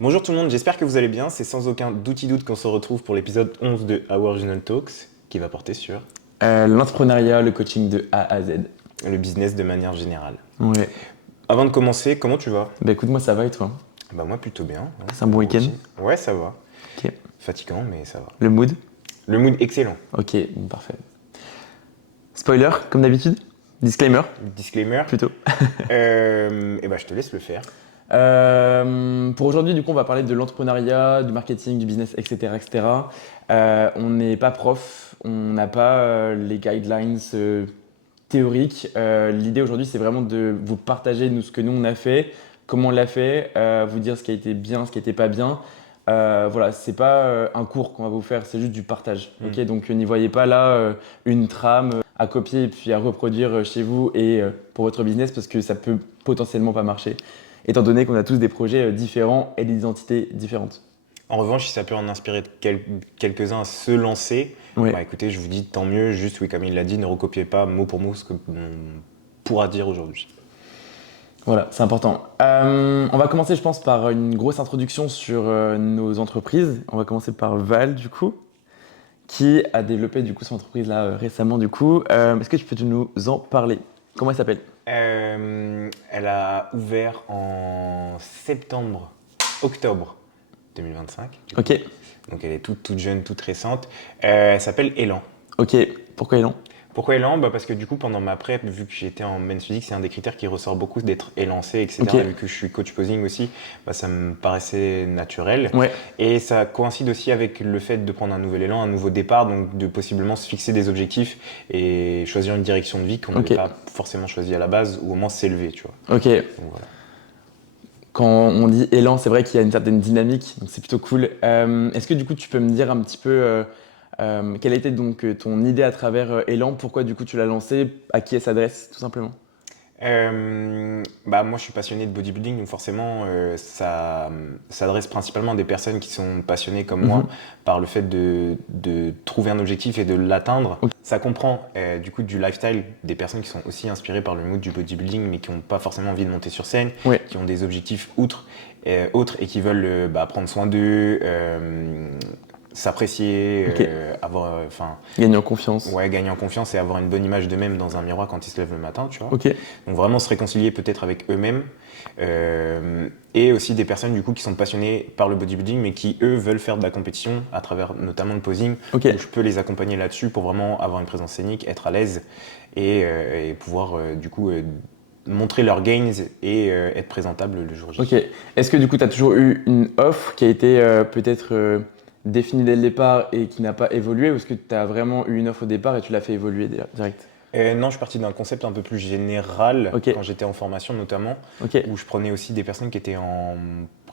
Bonjour tout le monde, j'espère que vous allez bien. C'est sans aucun doute qu'on se retrouve pour l'épisode 11 de Our Original Talks qui va porter sur L'entrepreneuriat, le coaching de A à Z. le business de manière générale. Ouais. Avant de commencer, comment tu vas? Bah écoute, moi ça va et toi? Bah moi plutôt bien. C'est un bon week-end? Routine. Ouais, ça va. Ok. Fatigant, mais ça va. Le mood? Le mood excellent. Ok, bon, parfait. Spoiler, comme d'habitude? Disclaimer, Disclaimer. plutôt. Et bah je te laisse le faire. Pour aujourd'hui, du coup, on va parler de l'entrepreneuriat, du marketing, du business, etc. etc. On n'est pas prof, on n'a pas les guidelines théoriques. L'idée aujourd'hui, c'est vraiment de vous partager ce que nous on a fait, comment on l'a fait, vous dire ce qui a été bien, ce qui n'était pas bien. Voilà, c'est pas un cours qu'on va vous faire, c'est juste du partage. Ok, donc n'y voyez pas là une trame à copier et puis à reproduire chez vous et pour votre business parce que ça peut potentiellement pas marcher, étant donné qu'on a tous des projets différents et des identités différentes. En revanche, si ça peut en inspirer quelques-uns à se lancer, Ouais. bah écoutez, je vous dis tant mieux. Juste, oui, comme il l'a dit, ne recopiez pas mot pour mot ce qu'on pourra dire aujourd'hui. Voilà, c'est important. On va commencer, je pense, par une grosse introduction sur nos entreprises. On va commencer par Val, du coup, qui a développé du coup son entreprise là récemment, du coup. Est-ce que tu peux nous en parler? Comment elle s'appelle? Elle a ouvert en octobre 2025. Ok, Donc elle est toute jeune, toute récente. Elle s'appelle Elan. ok. Pourquoi Elan? Pourquoi Elan? Parce que du coup, pendant ma prep, vu que j'étais en men's physique, c'est un des critères qui ressort beaucoup d'être élancé, etc. Ok. Vu que je suis coach posing aussi, ça me paraissait naturel. Ouais. Et ça coïncide aussi avec le fait de prendre un nouvel élan, un nouveau départ, donc de possiblement se fixer des objectifs et choisir une direction de vie qu'on n'avait Ok. pas forcément choisi à la base, ou au moins s'élever, tu vois. Ok. Donc voilà. Quand on dit élan, c'est vrai qu'il y a une certaine dynamique, donc c'est plutôt cool. Est-ce que du coup tu peux me dire un petit peu quelle a été donc ton idée à travers Élan, pourquoi du coup tu l'as lancé, à qui elle s'adresse tout simplement? Moi je suis passionné de bodybuilding, donc forcément ça s'adresse principalement à des personnes qui sont passionnées comme moi Mhm. par le fait de trouver un objectif et de l'atteindre. Ok. Ça comprend du coup du lifestyle, des personnes qui sont aussi inspirées par le mood du bodybuilding mais qui n'ont pas forcément envie de monter sur scène, Ouais. qui ont des objectifs autres et qui veulent prendre soin d'eux, s'apprécier, Ok. Gagner en confiance. ouais, gagner en confiance et avoir une bonne image d'eux-mêmes dans un miroir quand ils se lèvent le matin, tu vois. Ok. Donc vraiment se réconcilier peut-être avec eux-mêmes. Et aussi des personnes du coup qui sont passionnées par le bodybuilding mais qui eux veulent faire de la compétition à travers notamment le posing. Ok. Donc je peux les accompagner là-dessus pour vraiment avoir une présence scénique, être à l'aise et pouvoir montrer leurs gains et être présentable le jour J. Ok. Est-ce que du coup tu as toujours eu une offre qui a été peut-être définie dès le départ et qui n'a pas évolué, ou est-ce que tu as vraiment eu une offre au départ et tu l'as fait évoluer direct? Non, je suis parti d'un concept un peu plus général Ok. quand j'étais en formation notamment, Ok. où je prenais aussi des personnes qui étaient en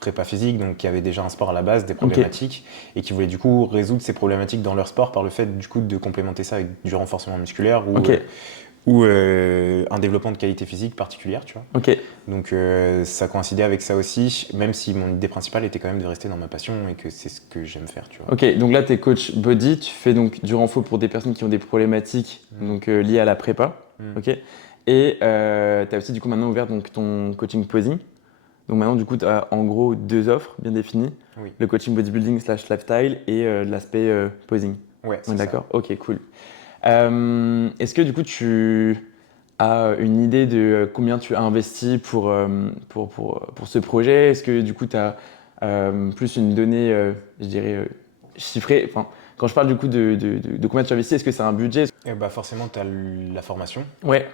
prépa physique, donc qui avaient déjà un sport à la base, des problématiques, et qui voulaient du coup résoudre ces problématiques dans leur sport par le fait du coup de complémenter ça avec du renforcement musculaire ou, Ok. un développement de qualité physique particulière, tu vois. Ok. Donc ça coïncidait avec ça aussi, même si mon idée principale était quand même de rester dans ma passion et que c'est ce que j'aime faire, tu vois. Ok, donc là, tu es coach body, tu fais donc du renfort pour des personnes qui ont des problématiques donc, liées à la prépa. Mm. Ok. Et tu as aussi du coup maintenant ouvert donc, ton coaching posing. Donc maintenant, du coup, tu as en gros deux offres bien définies. Oui, Le coaching bodybuilding slash lifestyle et l'aspect posing. ouais, On est c'est ça. d'accord? Ok, cool. Est-ce que du coup, tu as une idée de combien tu as investi pour ce projet? Est-ce que du coup, tu as plus une donnée, je dirais, chiffrée? Enfin, quand je parle du coup de combien tu investis, est-ce que c'est un budget? Forcément, tu as la formation. Ouais,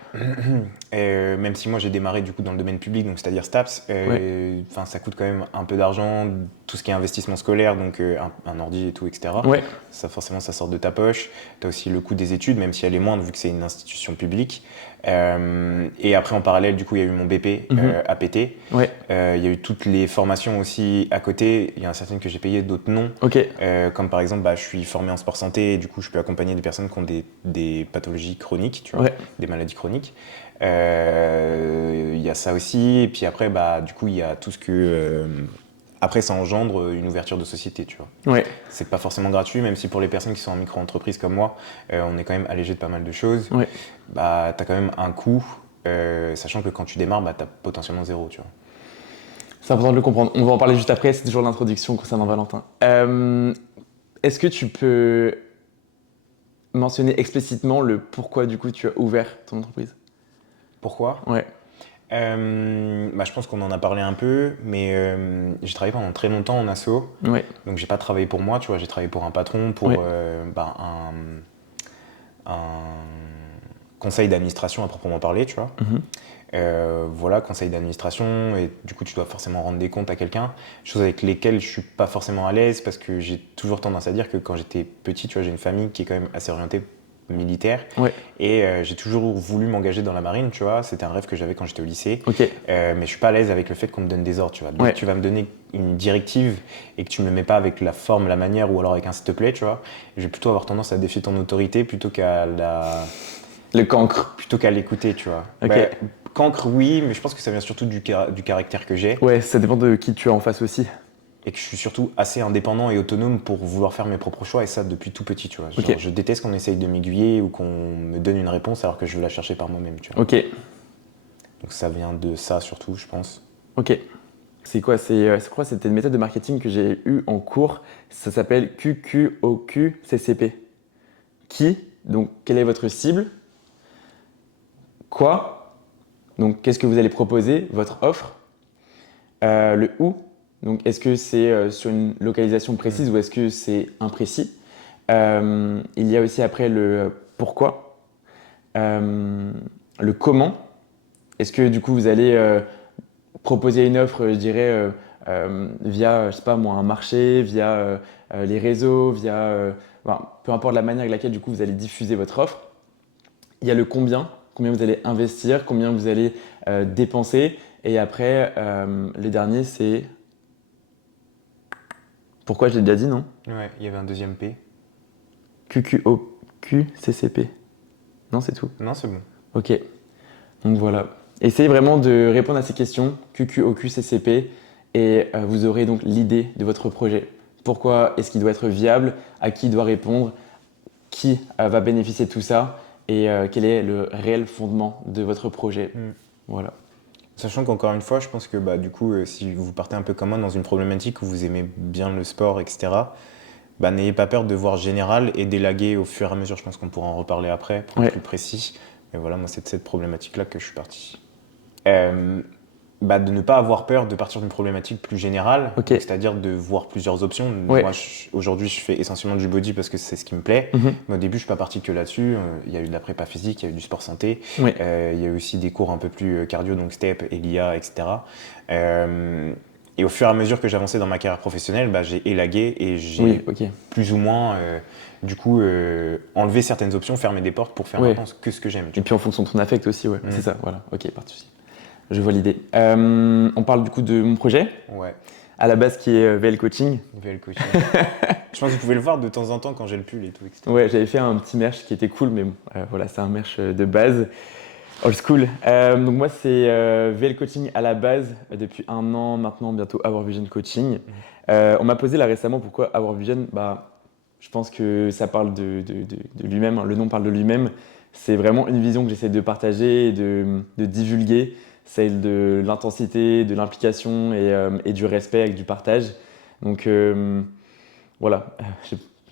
Même si moi j'ai démarré du coup dans le domaine public, donc c'est-à-dire STAPS, ouais, ça coûte quand même un peu d'argent, tout ce qui est investissement scolaire, donc un ordi et tout, etc. ouais. Ça forcément ça sort de ta poche. Tu as aussi le coût des études, même si elle est moindre vu que c'est une institution publique. Et après en parallèle, du coup, il y a eu mon BP Mhm. APT. Ouais, Il y a eu toutes les formations aussi à côté. Il y en a certaines que j'ai payées, d'autres non. ok, Comme par exemple, je suis formé en sport santé et du coup, je peux accompagner des personnes qui ont des pathologies chroniques, tu vois, ouais, des maladies chroniques. Il y a ça aussi. Et puis après, du coup, il y a tout ce que. Après, ça engendre une ouverture de société, tu vois. ouais, C'est pas forcément gratuit, même si pour les personnes qui sont en micro-entreprise comme moi, on est quand même allégé de pas mal de choses. ouais. T'as quand même un coût, sachant que quand tu démarres, t'as potentiellement zéro, tu vois. C'est important de le comprendre. On va en parler juste après, c'est toujours l'introduction concernant Valentin. Est-ce que tu peux mentionner explicitement le pourquoi du coup tu as ouvert ton entreprise? Pourquoi? Ouais, Bah, je pense qu'on en a parlé un peu, mais j'ai travaillé pendant très longtemps en asso, ouais, donc j'ai pas travaillé pour moi, tu vois, j'ai travaillé pour un patron, pour ouais. bah, un conseil d'administration à proprement parler, tu vois. Mhm. Voilà, conseil d'administration, et du coup tu dois forcément rendre des comptes à quelqu'un, choses avec lesquelles je suis pas forcément à l'aise parce que j'ai toujours tendance à dire que quand j'étais petit, tu vois, j'ai une famille qui est quand même assez orientée militaire Ouais, et j'ai toujours voulu m'engager dans la marine, tu vois, c'était un rêve que j'avais quand j'étais au lycée, ok, mais je suis pas à l'aise avec le fait qu'on me donne des ordres, tu vois. Dès ouais. que tu vas me donner une directive et que tu me le mets pas avec la forme, la manière ou alors avec un s'il te plaît, tu vois, je vais plutôt avoir tendance à défier ton autorité Le cancre. plutôt qu'à l'écouter, tu vois. Ok. Bah, cancre, oui, mais je pense que ça vient surtout du caractère que j'ai Ouais, ça dépend de qui tu as en face aussi. et que je suis surtout assez indépendant et autonome pour vouloir faire mes propres choix et ça depuis tout petit, tu vois. Genre, Ok, je déteste qu'on essaye de m'aiguiller ou qu'on me donne une réponse alors que je veux la chercher par moi-même, tu vois. ok, Donc ça vient de ça surtout, je pense. ok. C'est quoi? C'est quoi? C'était une méthode de marketing que j'ai eue en cours. Ça s'appelle QQOQ-CCP. Qui? Donc, quelle est votre cible? Quoi? Donc, qu'est-ce que vous allez proposer? Votre offre? Le où? Donc, est-ce que c'est sur une localisation Mm. précise ou est-ce que c'est imprécis? Il y a aussi après le pourquoi, euh, le comment. Est-ce que du coup vous allez proposer une offre, je dirais, via, je sais pas moi, un marché, via les réseaux, via, enfin, peu importe la manière avec laquelle du coup vous allez diffuser votre offre. Il y a le combien vous allez investir, combien vous allez dépenser. Et après, le dernier, c'est pourquoi je l'ai déjà dit, non? Ouais, il y avait un deuxième P. QQOQ-CCP. Non, c'est tout. Non, c'est bon. Ok, donc voilà. Essayez vraiment de répondre à ces questions, QQOQ, CCP, et vous aurez donc l'idée de votre projet. Pourquoi est-ce qu'il doit être viable? À qui il doit répondre? Qui va bénéficier de tout ça? Et quel est le réel fondement de votre projet? Mm. Voilà. Sachant qu'encore une fois, je pense que bah, du coup, si vous partez un peu comme moi dans une problématique où vous aimez bien le sport, etc., bah, n'ayez pas peur de voir général et d'élaguer au fur et à mesure. Je pense qu'on pourra en reparler après pour être Ouais, plus précis. Mais voilà, moi, c'est de cette problématique-là que je suis parti. Euh, Bah, de ne pas avoir peur de partir d'une problématique plus générale, ok. donc c'est-à-dire de voir plusieurs options. Ouais. Moi, aujourd'hui, je fais essentiellement du body parce que c'est ce qui me plaît. Mhm. Mais au début, je suis pas parti que là-dessus. Il y a eu de la prépa physique, il y a eu du sport santé, Ouais. il y a eu aussi des cours un peu plus cardio, donc STEP, ELIA, etc. Et au fur et à mesure que j'avançais dans ma carrière professionnelle, bah, j'ai élagué et Oui, j'ai ok. plus ou moins, du coup, enlevé certaines options, fermé des portes pour faire Ouais. maintenant que ce que j'aime. Tu Et puis en fonction de ton affect aussi, ouais. vois. C'est ça, voilà. Ok, pas de souci. Je vois l'idée. On parle du coup de mon projet, Ouais. à la base qui est VL Coaching. Nouvelle coaching. Je pense que vous pouvez le voir de temps en temps quand j'ai le pull et tout, etc. Ouais, j'avais fait un petit merch qui était cool, mais bon, voilà, c'est un merch de base, old school. Donc moi, c'est VL Coaching à la base, depuis 1 an maintenant, bientôt Our Vision Coaching. Mhm. On m'a posé là récemment pourquoi Our Vision. Bah, je pense que ça parle de lui-même, hein, le nom parle de lui-même. C'est vraiment une vision que j'essaie de partager et de divulguer, celle de l'intensité, de l'implication et du respect avec du partage. Donc voilà,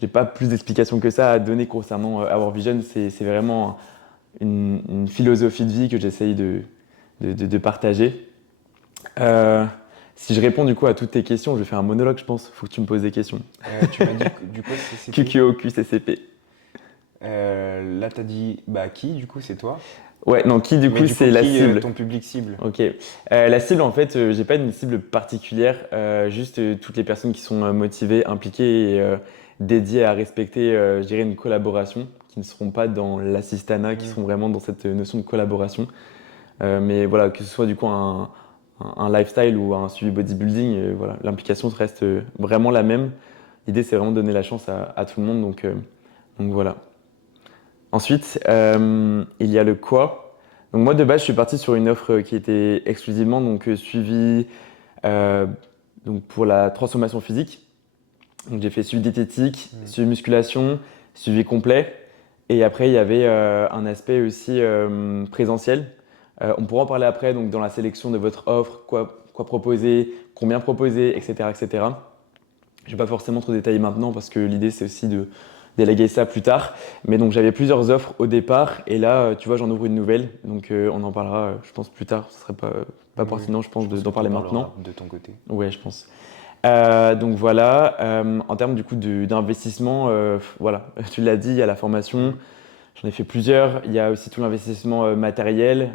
j'ai pas plus d'explications que ça à donner concernant Our Vision. C'est vraiment une philosophie de vie que j'essaye de partager. Euh, si je réponds du coup à toutes tes questions, je vais faire un monologue, je pense. Faut que tu me poses des questions. Tu m'as dit du coup c'était. QQO, QCCP. Là t'as dit bah qui du coup c'est toi. Ouais, non, qui du Mais coup du coup c'est la qui cible. ton public cible. Ok. La cible, en fait, j'ai pas une cible particulière, juste toutes les personnes qui sont motivées, impliquées et dédiées à respecter, je dirais, une collaboration, qui ne seront pas dans l'assistanat, qui Mm. seront vraiment dans cette notion de collaboration. Mais voilà, que ce soit du coup un lifestyle ou un suivi bodybuilding, voilà, l'implication reste vraiment la même. L'idée, c'est vraiment de donner la chance à tout le monde, donc voilà. Ensuite, il y a le quoi. Donc moi de base, je suis parti sur une offre qui était exclusivement donc suivi euh, donc pour la transformation physique. Donc j'ai fait suivi diététique, Mm. suivi musculation, suivi complet. Et après, il y avait un aspect aussi présentiel. On pourra en parler après, donc dans la sélection de votre offre, quoi, quoi proposer, combien proposer, etc., etc. Je ne vais pas forcément trop détailler maintenant parce que l'idée c'est aussi de déléguer ça plus tard. Mais donc j'avais plusieurs offres au départ et là, tu vois, j'en ouvre une nouvelle. Donc on en parlera, je pense, plus tard. Ce serait pas Oui, pertinent, je pense, que d'en t'en parler parleras maintenant. de ton côté. Ouais, je pense. Donc voilà, en termes du coup d'investissement, voilà, tu l'as dit, il y a la formation. J'en ai fait plusieurs. Il y a aussi tout l'investissement matériel,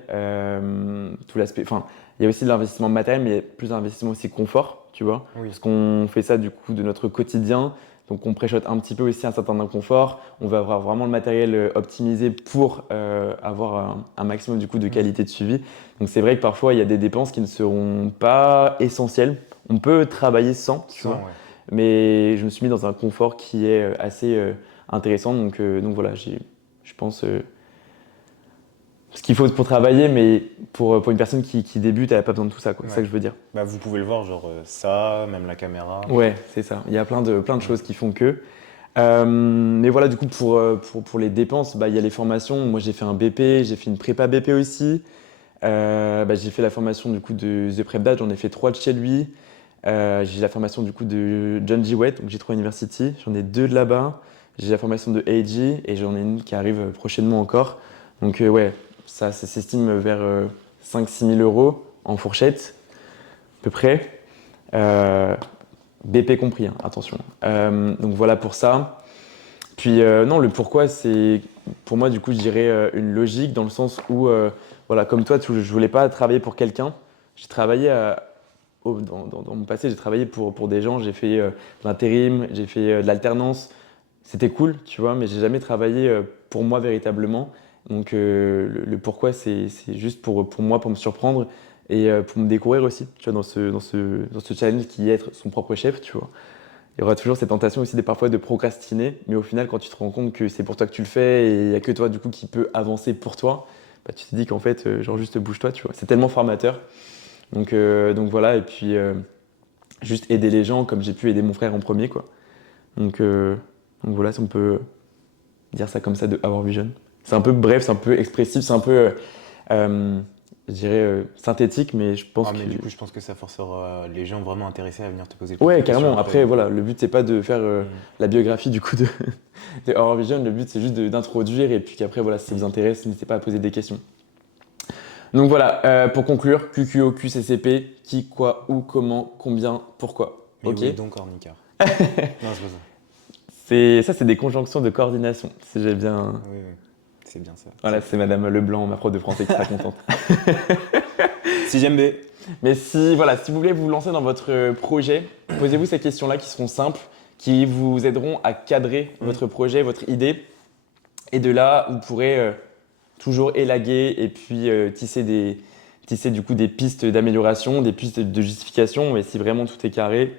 tout l'aspect. Enfin, il y a aussi de l'investissement matériel, mais il y a plus d'investissement aussi confort, tu vois. Oui. Parce qu'on fait ça du coup de notre quotidien. Donc on préchote un petit peu aussi un certain inconfort. On va avoir vraiment le matériel optimisé pour avoir un maximum du coup de qualité de suivi. Donc c'est vrai que parfois il y a des dépenses qui ne seront pas essentielles. On peut travailler sans, tu vois. Ouais. Mais je me suis mis dans un confort qui est assez intéressant. Donc voilà, je pense, ce qu'il faut pour travailler, mais pour une personne qui débute, elle n'a pas besoin de tout ça, quoi. C'est ça Ouais. que je veux dire. Bah, vous pouvez le voir, genre ça, même la caméra. Ouais, c'est ça. Il y a plein de choses qui font que. Mais voilà, du coup, pour les dépenses, bah, il y a les formations. Moi, j'ai fait un BP, j'ai fait une prépa BP aussi. Bah, j'ai fait la formation du coup de The Prep Dad, j'en ai fait 3 de chez lui. J'ai la formation du coup de John G. White, donc J3 University. J'en ai 2 de là-bas. J'ai la formation de AG et j'en ai une qui arrive prochainement encore. Donc ouais, ça s'estime vers 5 000 à 6 000 euros en fourchette, à peu près. Euh, BP compris, hein, attention. Donc voilà pour ça. Puis non, le pourquoi, c'est pour moi, du coup, je dirais une logique dans le sens où, voilà, comme toi, je voulais pas travailler pour quelqu'un. J'ai travaillé dans mon passé, j'ai travaillé pour des gens, j'ai fait de l'intérim, j'ai fait de l'alternance. C'était cool, tu vois, mais j'ai jamais travaillé pour moi véritablement. Donc le pourquoi, c'est juste pour moi, pour me surprendre et pour me découvrir aussi, tu vois, dans ce challenge qui est être son propre chef, tu vois. Il y aura toujours cette tentation aussi parfois de procrastiner, mais au final, quand tu te rends compte que c'est pour toi que tu le fais et il n'y a que toi du coup qui peut avancer pour toi, bah, tu te dis qu'en fait, genre juste bouge-toi, tu vois. C'est tellement formateur. Donc voilà, et puis juste aider les gens comme j'ai pu aider mon frère en premier, quoi. Donc, euh, donc voilà, si on peut dire ça comme ça de Our Vision. C'est un peu bref, c'est un peu expressif, c'est un peu, je dirais, synthétique, mais je pense Ah, mais que. du coup, je pense que ça forcera les gens vraiment intéressés à venir te poser plus de Ouais, questions carrément. Après, après. voilà, le but, c'est pas de faire Mm. la biographie du coup de Our Vision. Le but, c'est juste d'introduire et puis qu'après, voilà, si ça vous intéresse, n'hésitez pas à poser des questions. Donc voilà, pour conclure, QQO, QCCP, qui, quoi, où, comment, combien, pourquoi. Mais Ok? oui, donc Ornicar. Non, c'est pas ça. C'est des conjonctions de coordination. Si j'ai bien. Oui, oui, c'est bien ça. Voilà, c'est Madame Leblanc, ma prof de français, qui sera contente. Sixième B. Mais si, voilà, si vous voulez vous lancer dans votre projet, posez-vous ces questions-là qui seront simples, qui vous aideront à cadrer votre projet, votre idée. Et de là, vous pourrez toujours élaguer et puis tisser du coup des pistes d'amélioration, des pistes de justification. Mais si vraiment tout est carré,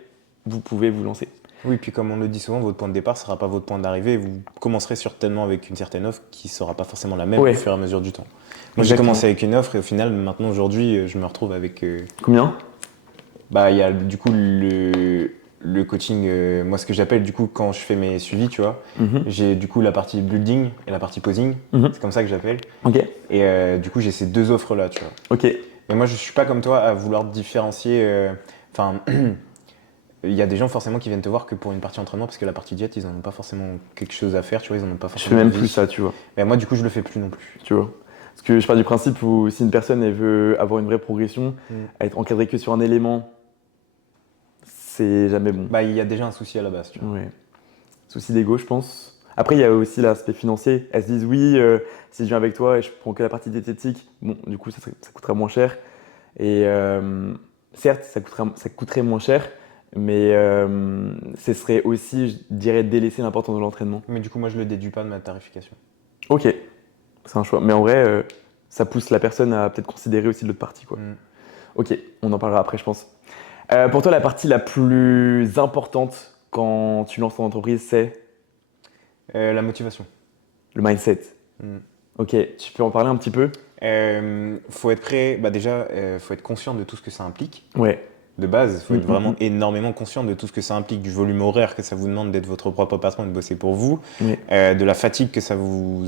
vous pouvez vous lancer. Oui, puis comme on le dit souvent, votre point de départ ne sera pas votre point d'arrivée. Vous commencerez certainement avec une certaine offre qui ne sera pas forcément la même Ouais. au fur et à mesure du temps. Moi, j'ai Exactement. commencé avec une offre et au final, maintenant, aujourd'hui, je me retrouve avec. Combien? Bah, il y a du coup le coaching. Moi, ce que j'appelle du coup quand je fais mes suivis, tu vois, Mhm. j'ai du coup la partie building et la partie posing. Mhm. C'est comme ça que j'appelle. Ok. Et du coup, j'ai ces 2 offres-là, tu vois. Ok. Mais moi, je suis pas comme toi à vouloir différencier. Enfin, il y a des gens forcément qui viennent te voir que pour une partie entraînement parce que la partie diète, ils en ont pas forcément quelque chose à faire, tu vois, ils en ont pas Je fais forcément même envie. plus ça, tu vois. Mais moi, du coup, je le fais plus non plus. Tu vois. Parce que je pars du principe où si une personne elle veut avoir une vraie progression, Mm. être encadrée que sur un élément, c'est jamais bon. Bah, il y a déjà un souci à la base, tu vois. Ouais. Souci d'ego, je pense. Après, il y a aussi l'aspect financier. Elles se disent oui, si je viens avec toi et je prends que la partie diététique, bon, du coup, ça coûtera moins cher. Et certes, ça coûterait moins cher, mais ce serait aussi, je dirais, délaisser l'importance de l'entraînement. Mais du coup, moi, je le déduis pas de ma tarification. Ok, c'est un choix. Mais en vrai, ça pousse la personne à peut-être considérer aussi l'autre partie, quoi. Mm. Ok, on en parlera après, je pense. Pour toi, la partie la plus importante quand tu lances ton entreprise, c'est La motivation. le mindset. Mm. Ok, tu peux en parler un petit peu? Faut être prêt, bah déjà, faut être conscient de tout ce que ça implique. Ouais. de base. Il faut Mm, être mm, vraiment mm. énormément conscient de tout ce que ça implique, du volume horaire que ça vous demande d'être votre propre patron et de bosser pour vous, Oui, de la fatigue que ça vous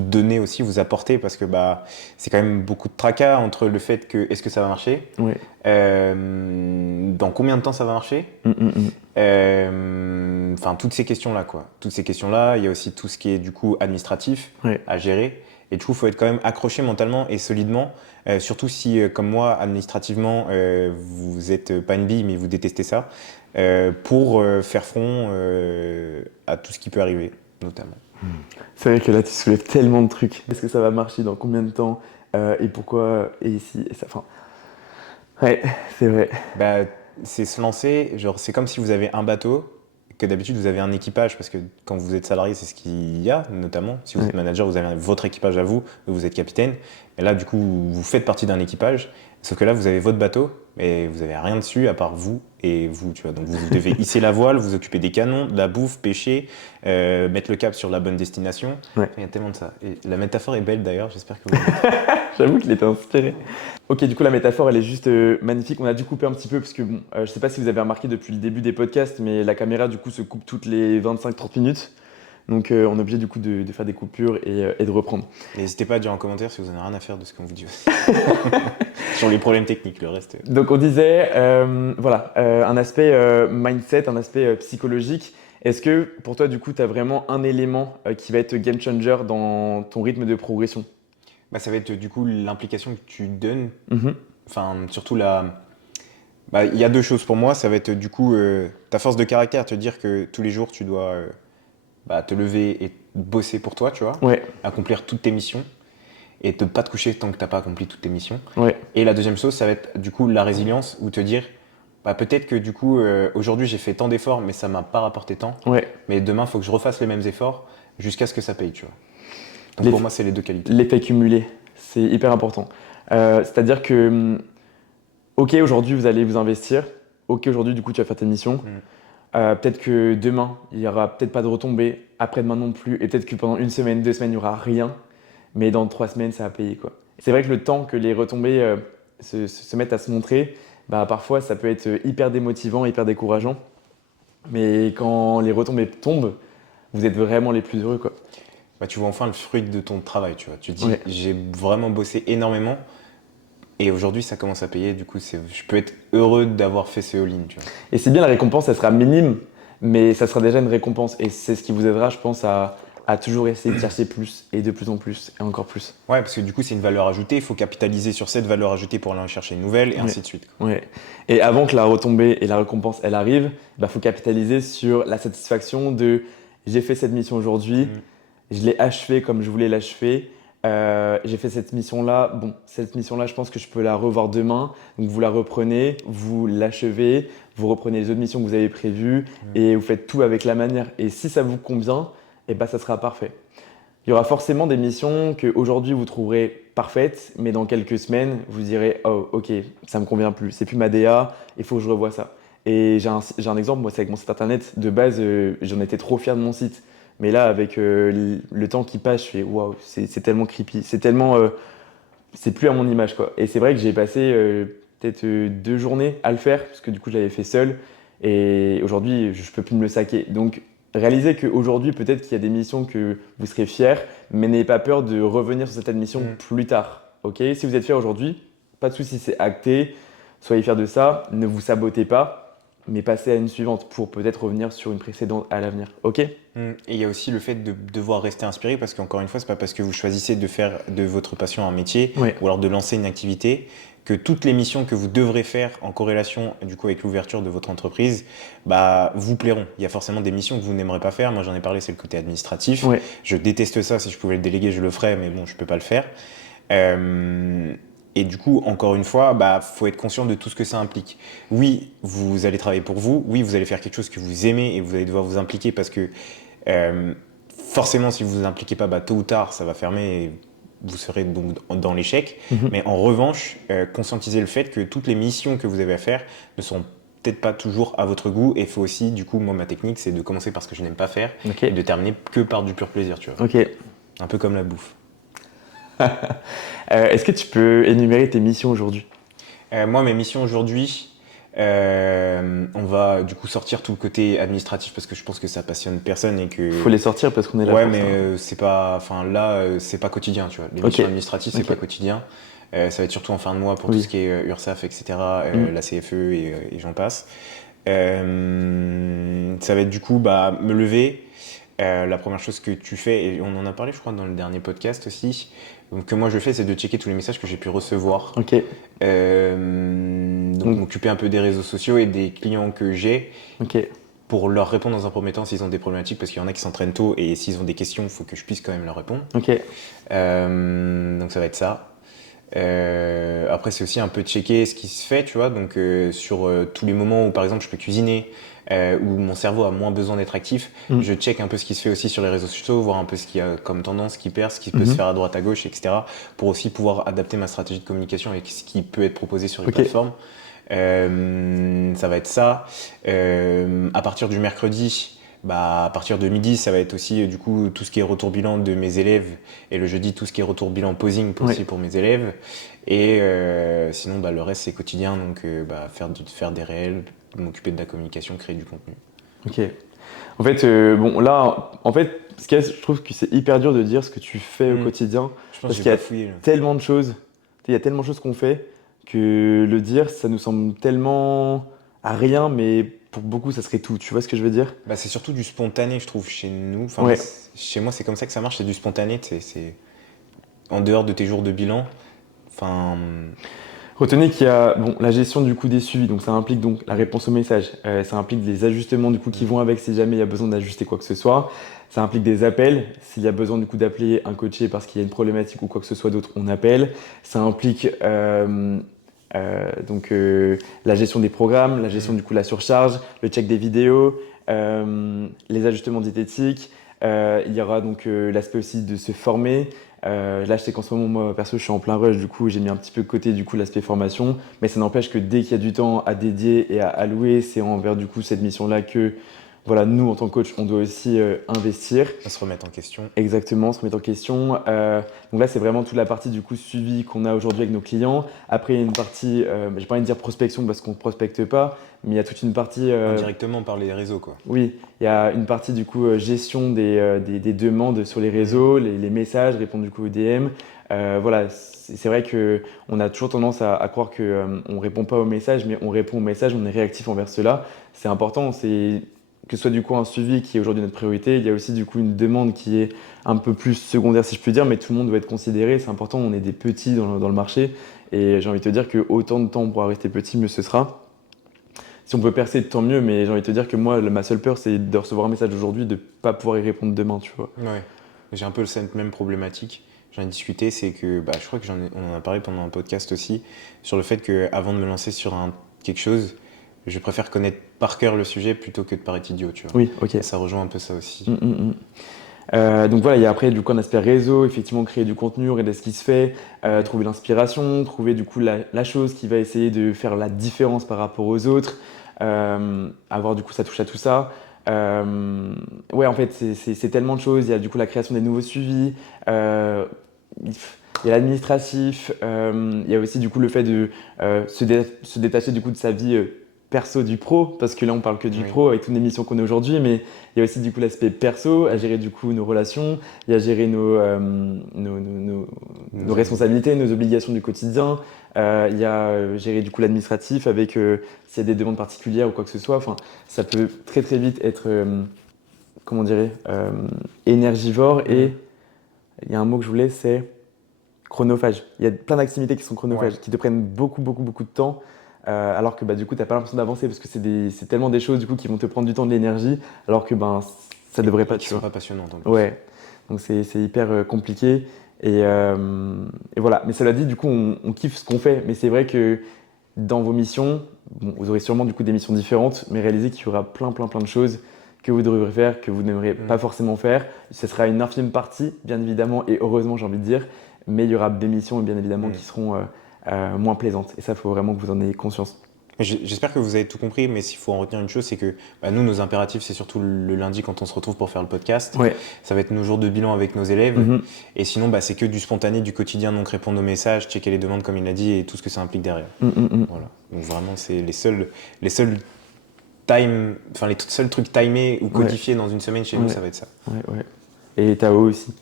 donnez aussi, vous apportez, parce que bah, c'est quand même beaucoup de tracas entre le fait que est-ce que ça va marcher, oui. dans combien de temps ça va marcher, Mm, mm, mm. enfin toutes ces questions-là, quoi. Toutes ces questions-là, il y a aussi tout ce qui est du coup administratif Ouais. à gérer. Et du coup, il faut être quand même accroché mentalement et solidement, surtout si, comme moi, administrativement, vous êtes pas une bille, mais vous détestez ça, pour faire front à tout ce qui peut arriver, notamment. C'est vrai que là, tu soulèves tellement de trucs. Est-ce que ça va marcher dans combien de temps et pourquoi et ici et ça. Enfin, ouais, c'est vrai. Bah, c'est se lancer, genre, c'est comme si vous avez un bateau, que d'habitude vous avez un équipage, parce que quand vous êtes salarié, c'est ce qu'il y a, notamment. Si vous Ouais. êtes manager, vous avez votre équipage à vous, vous êtes capitaine. Et là, du coup, vous faites partie d'un équipage, sauf que là, vous avez votre bateau, et vous avez rien dessus à part vous et vous, tu vois. Donc vous devez hisser la voile, vous occuper des canons, de la bouffe, pêcher, mettre le cap sur la bonne destination. Ouais. Il y a tellement de ça. Et la métaphore est belle d'ailleurs, j'espère que vous... J'avoue qu'il était inspiré. Ok, du coup, la métaphore, elle est juste magnifique. On a dû couper un petit peu parce que, bon, je sais pas si vous avez remarqué depuis le début des podcasts, mais la caméra, du coup, se coupe toutes les 25-30 minutes. Donc, on est obligé, du coup, de faire des coupures et de reprendre. N'hésitez pas à dire en commentaire si vous en avez rien à faire de ce qu'on vous dit aussi. Sur les problèmes techniques, le reste. Donc, on disait, voilà, un aspect mindset, un aspect psychologique. Est-ce que, pour toi, du coup, tu as vraiment un élément qui va être game changer dans ton rythme de progression? Bah, ça va être du coup l'implication que tu donnes, Mhm. enfin surtout la... Bah, il y a deux choses pour moi, ça va être du coup ta force de caractère, te dire que tous les jours tu dois bah, te lever et bosser pour toi, tu vois, Ouais, accomplir toutes tes missions et ne pas te coucher tant que tu n'as pas accompli toutes tes missions. ouais, Et la deuxième chose, ça va être du coup la résilience, ou te dire, bah, peut-être que du coup aujourd'hui j'ai fait tant d'efforts mais ça m'a pas rapporté tant, ouais. mais demain il faut que je refasse les mêmes efforts jusqu'à ce que ça paye, tu vois. Donc pour L'eff- moi c'est les deux qualités. L'effet cumulé, c'est hyper important. C'est-à-dire que, ok, aujourd'hui, vous allez vous investir. Ok, aujourd'hui, du coup, tu vas faire tes missions. Mm. Peut-être que demain, il n'y aura peut-être pas de retombées. Après-demain non plus. Et peut-être que pendant une semaine, 2 semaines, il n'y aura rien. Mais dans 3 semaines, ça va payer, quoi. C'est vrai que le temps que les retombées se mettent à se montrer, bah, parfois, ça peut être hyper démotivant, hyper décourageant. Mais quand les retombées tombent, vous êtes vraiment les plus heureux, quoi. Bah, tu vois enfin le fruit de ton travail, tu vois. Tu te dis, Ouais. j'ai vraiment bossé énormément et aujourd'hui ça commence à payer, du coup je peux être heureux d'avoir fait ce all-in, tu vois. Et c'est bien, la récompense, elle sera minime, mais ça sera déjà une récompense. Et c'est ce qui vous aidera, je pense, à toujours essayer de chercher plus, et de plus en plus, et encore plus. Ouais, parce que du coup c'est une valeur ajoutée, il faut capitaliser sur cette valeur ajoutée pour aller en chercher une nouvelle et Ouais, ainsi de suite, quoi. ouais. Et avant que la retombée et la récompense, elle arrive, bah, faut capitaliser sur la satisfaction de j'ai fait cette mission aujourd'hui, Mm. je l'ai achevée comme je voulais l'achever. J'ai fait cette mission-là. Bon, cette mission-là, je pense que je peux la revoir demain. Donc, vous la reprenez, vous l'achevez, vous reprenez les autres missions que vous avez prévues Mm. et vous faites tout avec la manière. Et si ça vous convient, eh ben, ça sera parfait. Il y aura forcément des missions que aujourd'hui vous trouverez parfaites, mais dans quelques semaines, vous direz oh, ok, ça me convient plus, c'est plus ma DA, il faut que je revoie ça. Et j'ai un exemple, moi, c'est avec mon site internet. De base, j'en étais trop fier de mon site. Mais là, avec le temps qui passe, je fais waouh, c'est tellement creepy, c'est tellement. C'est plus à mon image, quoi. Et c'est vrai que j'ai passé peut-être 2 journées à le faire, parce que du coup, je l'avais fait seul. Et aujourd'hui, je peux plus me le saquer. Donc, réalisez qu'aujourd'hui, peut-être qu'il y a des missions que vous serez fiers, mais n'ayez pas peur de revenir sur cette mission Mm. plus tard. Ok? Si vous êtes fier aujourd'hui, pas de souci, c'est acté. Soyez fiers de ça. Ne vous sabotez pas, mais passez à une suivante pour peut-être revenir sur une précédente à l'avenir. Ok? Mm. Et il y a aussi le fait de devoir rester inspiré, parce qu'encore une fois, c'est pas parce que vous choisissez de faire de votre passion un métier Ouais. ou alors de lancer une activité que toutes les missions que vous devrez faire en corrélation du coup avec l'ouverture de votre entreprise, bah, vous plairont. Il y a forcément des missions que vous n'aimerez pas faire. Moi, j'en ai parlé, c'est le côté administratif. Ouais. Je déteste ça. Si je pouvais le déléguer, je le ferais, mais bon, je peux pas le faire. Euh, et du coup, encore une fois, bah, faut être conscient de tout ce que ça implique. Oui, vous allez travailler pour vous. Oui, vous allez faire quelque chose que vous aimez et vous allez devoir vous impliquer, parce que euh, forcément, si vous vous impliquez pas, bah, tôt ou tard, ça va fermer et vous serez donc dans l'échec. Mhm. Mais en revanche, conscientisez le fait que toutes les missions que vous avez à faire ne seront peut-être pas toujours à votre goût. Et il faut aussi, du coup, moi, ma technique, c'est de commencer par ce que je n'aime pas faire Ok. et de terminer que par du pur plaisir, tu vois. Ok. Un peu comme la bouffe. Est-ce que tu peux énumérer tes missions aujourd'hui? Moi, mes missions aujourd'hui, on va du coup sortir tout le côté administratif parce que je pense que ça passionne personne et que. Faut les sortir parce qu'on est là Ouais, pour mais ça. c'est pas. Enfin, là, c'est pas quotidien, tu vois. Les Ok, missions administratives, c'est ok, pas quotidien. Ça va être surtout en fin de mois pour tout oui. ce qui est URSSAF, etc., Mm. la CFE et j'en passe. Ça va être du coup me lever. La première chose que tu fais, et on en a parlé, je crois, dans le dernier podcast aussi, donc, que moi je fais, c'est de checker tous les messages que j'ai pu recevoir. Ok, Donc donc, m'occuper un peu des réseaux sociaux et des clients que j'ai ok, pour leur répondre dans un premier temps s'ils ont des problématiques, parce qu'il y en a qui s'entraînent tôt et s'ils ont des questions, il faut que je puisse quand même leur répondre. ok, Donc ça va être ça. Après, c'est aussi un peu checker ce qui se fait, tu vois, donc sur tous les moments où par exemple je peux cuisiner, où mon cerveau a moins besoin d'être actif, mm, je check un peu ce qui se fait aussi sur les réseaux sociaux, voir un peu ce qu'il y a comme tendance, ce qui perce, ce qui peut se mhm, faire à droite à gauche, etc. pour aussi pouvoir adapter ma stratégie de communication avec ce qui peut être proposé sur les ok, plateformes. Ça va être ça. À partir du mercredi, à partir de midi, ça va être aussi du coup tout ce qui est retour bilan de mes élèves et le jeudi tout ce qui est retour bilan posing ouais, aussi pour mes élèves. Et sinon le reste c'est quotidien, donc faire des réels, m'occuper de la communication, créer du contenu. ok. En fait, bon, là, en fait, je trouve que c'est hyper dur de dire ce que tu fais au Hmm. quotidien, Je pense que parce j'ai qu'il y a bafouillé là. tellement de choses, il y a tellement de choses qu'on fait, que le dire, ça nous semble tellement à rien, mais pour beaucoup, ça serait tout. Tu vois ce que je veux dire? C'est surtout du spontané je trouve chez nous. Enfin moi, Ouais. chez moi c'est comme ça que ça marche, c'est du spontané, c'est en dehors de tes jours de bilan. Enfin, Retenez qu'il y a bon, la gestion du coup des suivis, donc ça implique donc la réponse aux messages, ça implique les ajustements du coup qui vont avec si jamais il y a besoin d'ajuster quoi que ce soit, ça implique des appels, s'il y a besoin du coup d'appeler un coaché parce qu'il y a une problématique ou quoi que ce soit d'autre, on appelle, ça implique la gestion des programmes, la gestion du coup de la surcharge, le check des vidéos, les ajustements diététiques, il y aura donc l'aspect aussi de se former. Là, je sais qu'en ce moment, moi, perso, je suis en plein rush, du coup, j'ai mis un petit peu de côté, du coup, l'aspect formation. Mais ça n'empêche que dès qu'il y a du temps à dédier et à allouer, c'est envers, du coup, cette mission-là que, voilà, nous, en tant que coach, on doit aussi investir. à se remettre en question. Exactement, se remettre en question. Donc là, c'est vraiment toute la partie du coup suivi qu'on a aujourd'hui avec nos clients. Après, il y a une partie, j'ai pas envie de dire prospection parce qu'on ne prospecte pas, mais il y a toute une partie, Indirectement par les réseaux, quoi. oui, il y a une partie du coup gestion des demandes sur les Mhm. réseaux, les messages, répondre du coup aux DM. Voilà, c'est vrai que on a toujours tendance à croire que on répond pas aux messages, mais on répond aux messages, on est réactif envers cela. C'est important, c'est que ce soit du coup un suivi qui est aujourd'hui notre priorité. Il y a aussi du coup une demande qui est un peu plus secondaire si je puis dire, mais tout le monde doit être considéré. C'est important, on est des petits dans le marché, et j'ai envie de te dire que autant de temps on pourra rester petit, mieux ce sera. Si on peut percer, tant mieux, mais j'ai envie de te dire que moi, ma seule peur, c'est de recevoir un message aujourd'hui, de pas pouvoir y répondre demain, tu vois. Ouais. J'ai un peu cette même problématique. J'en ai discuté, c'est que je crois que on en a parlé pendant un podcast aussi, sur le fait que avant de me lancer sur quelque chose, je préfère connaître par cœur le sujet plutôt que de paraître idiot, tu vois. Oui, ok. Et ça rejoint un peu ça aussi. Donc voilà, il y a après du coup un aspect réseau, effectivement créer du contenu, regarder ce qui se fait, Mhm. trouver l'inspiration, trouver du coup la chose qui va essayer de faire la différence par rapport aux autres, avoir du coup ça touche à tout ça. Ouais, en fait, c'est tellement de choses. Il y a du coup la création des nouveaux suivis, euh, il y a l'administratif, il y a aussi du coup le fait de se détacher du coup de sa vie perso du pro, parce que là on parle que du Oui. pro avec toutes les missions qu'on a aujourd'hui, mais il y a aussi du coup l'aspect perso, à gérer du coup nos relations, il y a gérer nos Nos responsabilités, nos obligations du quotidien, il y a gérer du coup l'administratif avec s'il y a des demandes particulières ou quoi que ce soit. Enfin, ça peut très très vite être, comment on dirait, énergivore Mhm. et il y a un mot que je voulais, c'est chronophage. Il y a plein d'activités qui sont Ouais. chronophages, qui te prennent beaucoup beaucoup beaucoup de temps. Alors que du coup, tu n'as pas l'impression d'avancer parce que c'est tellement des choses du coup, qui vont te prendre du temps, de l'énergie, alors que ça devrait Et pas, qui tu sont vois. pas passionnantes en plus. Ouais, donc c'est hyper compliqué. Et voilà, mais cela dit, du coup, on kiffe ce qu'on fait. Mais c'est vrai que dans vos missions, bon, vous aurez sûrement du coup des missions différentes, mais réalisez qu'il y aura plein de choses que vous devrez faire, que vous n'aimerez pas Mhm. forcément faire. Ce sera une infime partie, bien évidemment, et heureusement, j'ai envie de dire, mais il y aura des missions, bien évidemment, Mhm. qui seront moins plaisantes. Et ça, il faut vraiment que vous en ayez conscience. J'espère que vous avez tout compris, mais s'il faut en retenir une chose, c'est que nous, nos impératifs, c'est surtout le lundi quand on se retrouve pour faire le podcast. Ouais. Ça va être nos jours de bilan avec nos élèves. Mhm. Et sinon, c'est que du spontané, du quotidien, donc répondre aux messages, checker les demandes comme il l'a dit et tout ce que ça implique derrière. Mhm. Voilà. Donc vraiment, c'est les seuls time, enfin les seuls trucs timés ou codifiés dans une semaine chez nous, ça va être ça. Ouais. Et Tao aussi.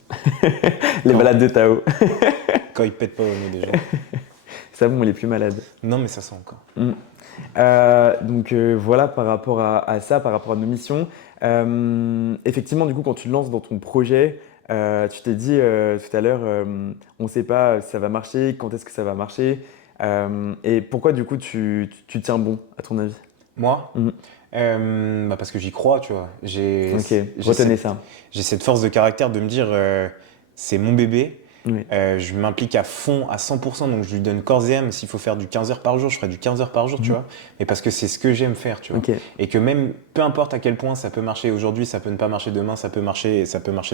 Les malades de Tao. Quand ils pètent pas au nez déjà. Ça, bon, les plus malades. Non, mais ça sent encore. Donc voilà par rapport à ça, par rapport à nos missions. Effectivement, du coup, quand tu te lances dans ton projet, tu t'es dit tout à l'heure, on ne sait pas si ça va marcher, quand est-ce que ça va marcher. Et pourquoi, du coup, tu tiens bon, à ton avis? Moi, Mhm. parce que j'y crois, tu vois. Ok, retenez ça. J'ai cette force de caractère de me dire, c'est mon bébé. Oui. Je m'implique à fond, à 100%, donc je lui donne corps et âme. S'il faut faire du 15 heures par jour, je ferai du 15 heures par jour, tu vois. Mais parce que c'est ce que j'aime faire, tu vois. Ok. Et que même, peu importe à quel point ça peut marcher aujourd'hui, ça peut ne pas marcher demain, ça peut marcher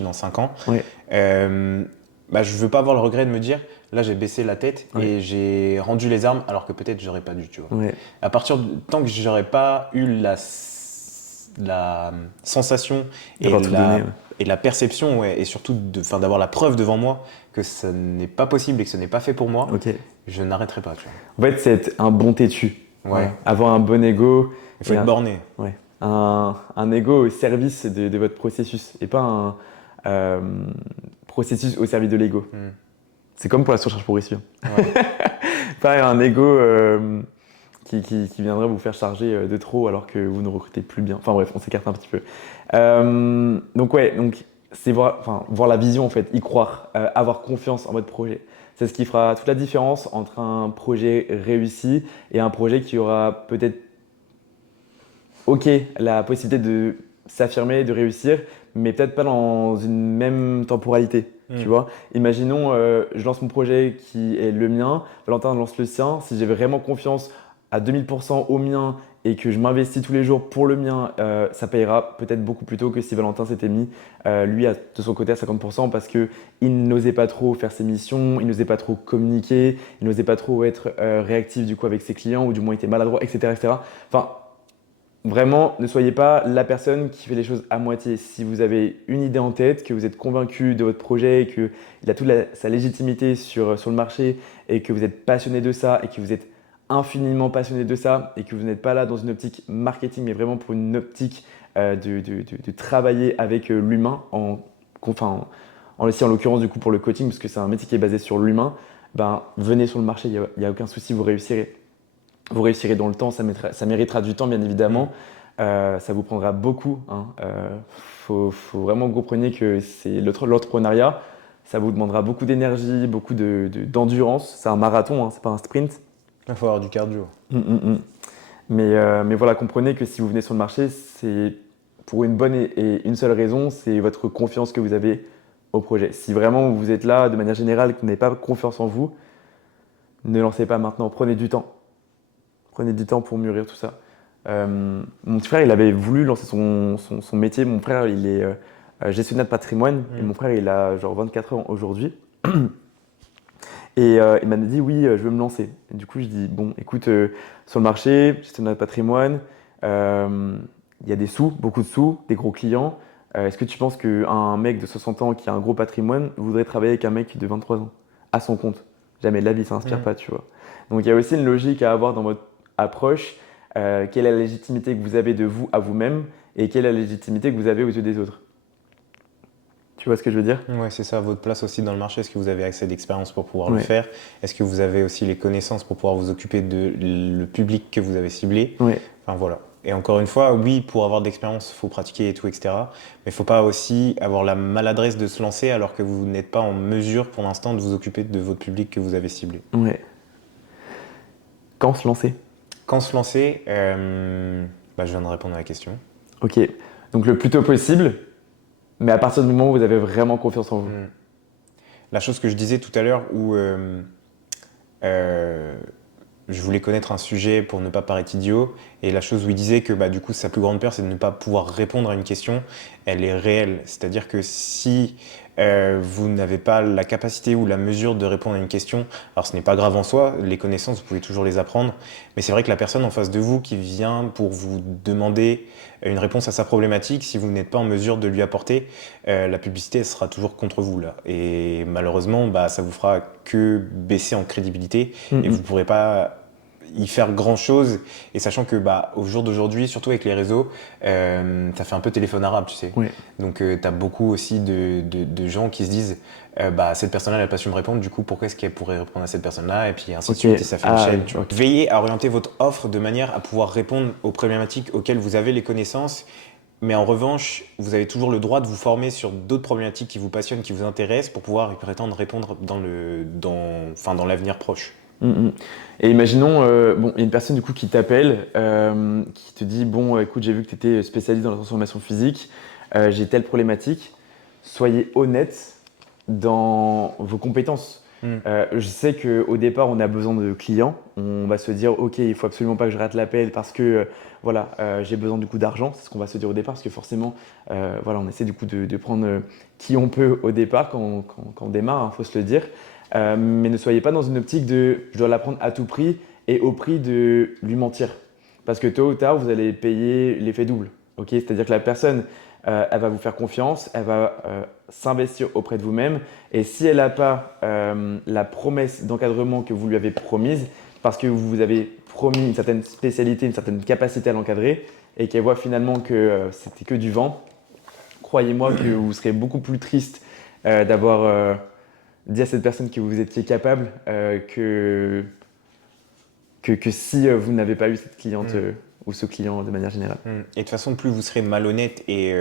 dans 5 ans. Ouais. Je veux pas avoir le regret de me dire, là j'ai baissé la tête Ouais. et j'ai rendu les armes alors que peut-être j'aurais pas dû, tu vois. Ouais. À partir du tant que j'aurais pas eu la sensation et D'avoir tout donné, ouais. et la perception, et surtout d'avoir la preuve devant moi que ça n'est pas possible et que ce n'est pas fait pour moi, Ok. je n'arrêterai pas, tu vois. En fait, c'est être un bon têtu. Ouais. Voilà. Avoir un bon ego. Il faut et être borné. Ouais. Un ego au service de votre processus et pas un processus au service de l'ego. Mm. C'est comme pour la surcharge progressive. Ouais. Pas un ego qui viendrait vous faire charger de trop alors que vous ne recrutez plus bien. Enfin bref, on s'écarte un petit peu. Donc c'est voir la vision en fait, y croire, avoir confiance en votre projet. C'est ce qui fera toute la différence entre un projet réussi et un projet qui aura peut-être la possibilité de s'affirmer, de réussir, mais peut-être pas dans une même temporalité. Tu vois, imaginons, je lance mon projet qui est le mien, Valentin lance le sien. Si j'ai vraiment confiance à 2000% au mien et que je m'investis tous les jours pour le mien, ça payera peut-être beaucoup plus tôt que si Valentin s'était mis, lui, de son côté à 50% parce qu'il n'osait pas trop faire ses missions, il n'osait pas trop communiquer, il n'osait pas trop être réactif du coup avec ses clients ou du moins il était maladroit, etc. etc. Enfin, vraiment, ne soyez pas la personne qui fait les choses à moitié. Si vous avez une idée en tête, que vous êtes convaincu de votre projet, qu'il a toute sa légitimité sur le marché et que vous êtes passionné de ça et que vous êtes infiniment passionné de ça et que vous n'êtes pas là dans une optique marketing mais vraiment pour une optique de travailler avec l'humain, aussi en l'occurrence du coup pour le coaching parce que c'est un métier qui est basé sur l'humain, venez sur le marché, il n'y a aucun souci, vous réussirez. Vous réussirez dans le temps, ça méritera du temps bien évidemment. Ça vous prendra beaucoup. Faut vraiment que vous compreniez que c'est l'entrepreneuriat. Ça vous demandera beaucoup d'énergie, beaucoup d'endurance. C'est un marathon, c'est pas un sprint. Il faut avoir du cardio. Mais voilà, comprenez que si vous venez sur le marché, c'est pour une bonne et une seule raison, c'est votre confiance que vous avez au projet. Si vraiment vous êtes là de manière générale et que vous n'avez pas confiance en vous, ne lancez pas maintenant, prenez du temps. Prenez du temps pour mûrir tout ça. Mon petit frère, il avait voulu lancer son métier. Mon frère, il est gestionnaire de patrimoine. Et mon frère, il a genre 24 ans aujourd'hui. Et il m'a dit, oui, je veux me lancer. Et du coup, je dis, bon, écoute, sur le marché, gestionnaire de patrimoine, il y a des sous, beaucoup de sous, des gros clients. Est-ce que tu penses qu'un mec de 60 ans qui a un gros patrimoine voudrait travailler avec un mec de 23 ans à son compte? Jamais de la vie, ça n'inspire pas, tu vois. Donc, il y a aussi une logique à avoir dans votre approche, quelle est la légitimité que vous avez de vous à vous-même et quelle est la légitimité que vous avez aux yeux des autres. Tu vois ce que je veux dire? Ouais, c'est ça, votre place aussi dans le marché. Est-ce que vous avez assez d'expérience pour pouvoir le faire? Est-ce que vous avez aussi les connaissances pour pouvoir vous occuper de le public que vous avez ciblé? Enfin voilà. Et encore une fois, oui, pour avoir de l'expérience, il faut pratiquer et tout, etc. Mais il ne faut pas aussi avoir la maladresse de se lancer alors que vous n'êtes pas en mesure pour l'instant de vous occuper de votre public que vous avez ciblé. Ouais. Quand se lancer? Quand se lancer, je viens de répondre à la question. Ok, donc le plus tôt possible, mais à partir du moment où vous avez vraiment confiance en vous. La chose que je disais tout à l'heure où je voulais connaître un sujet pour ne pas paraître idiot, et la chose où il disait que du coup sa plus grande peur c'est de ne pas pouvoir répondre à une question, elle est réelle. C'est-à-dire que si vous n'avez pas la capacité ou la mesure de répondre à une question. Alors ce n'est pas grave en soi, les connaissances, vous pouvez toujours les apprendre, mais c'est vrai que la personne en face de vous qui vient pour vous demander une réponse à sa problématique, si vous n'êtes pas en mesure de lui apporter, la publicité elle sera toujours contre vous là. Et malheureusement, bah, ça vous fera que baisser en crédibilité et vous ne pourrez pas y faire grand chose. Et sachant que bah, au jour d'aujourd'hui, surtout avec les réseaux, ça fait un peu téléphone arabe, tu sais. Ouais. Donc tu as beaucoup aussi de gens qui se disent bah, cette personne-là, elle n'a pas su me répondre, du coup, pourquoi est-ce qu'elle pourrait répondre à cette personne-là? Et puis ainsi de Ok. suite, et ça fait une Ah, chaîne. Tu vois. ok. Veillez à orienter votre offre de manière à pouvoir répondre aux problématiques auxquelles vous avez les connaissances. Mais en revanche, vous avez toujours le droit de vous former sur d'autres problématiques qui vous passionnent, qui vous intéressent, pour pouvoir y prétendre répondre dans l'avenir proche. Mm, mm. Et imaginons, bon, il y a une personne du coup qui t'appelle, qui te dit, bon, écoute, j'ai vu que tu étais spécialiste dans la transformation physique, j'ai telle problématique. Soyez honnête dans vos compétences. Mm. Je sais qu'au départ, on a besoin de clients. On va se dire, ok, il faut absolument pas que je rate l'appel parce que voilà, j'ai besoin du coup d'argent. C'est ce qu'on va se dire au départ parce que forcément, voilà, on essaie du coup de prendre qui on peut au départ quand on démarre, il faut se le dire. Mais ne soyez pas dans une optique de je dois l'apprendre à tout prix et au prix de lui mentir. Parce que tôt ou tard, vous allez payer l'effet double. Ok, c'est-à-dire que la personne, elle va vous faire confiance, elle va s'investir auprès de vous-même. Et si elle n'a pas la promesse d'encadrement que vous lui avez promise, parce que vous vous avez promis une certaine spécialité, une certaine capacité à l'encadrer, et qu'elle voit finalement que c'était que du vent, croyez-moi que vous serez beaucoup plus triste d'avoir dit à cette personne que vous étiez capable que si vous n'avez pas eu cette cliente ou ce client de manière générale. Et de toute façon, plus vous serez malhonnête et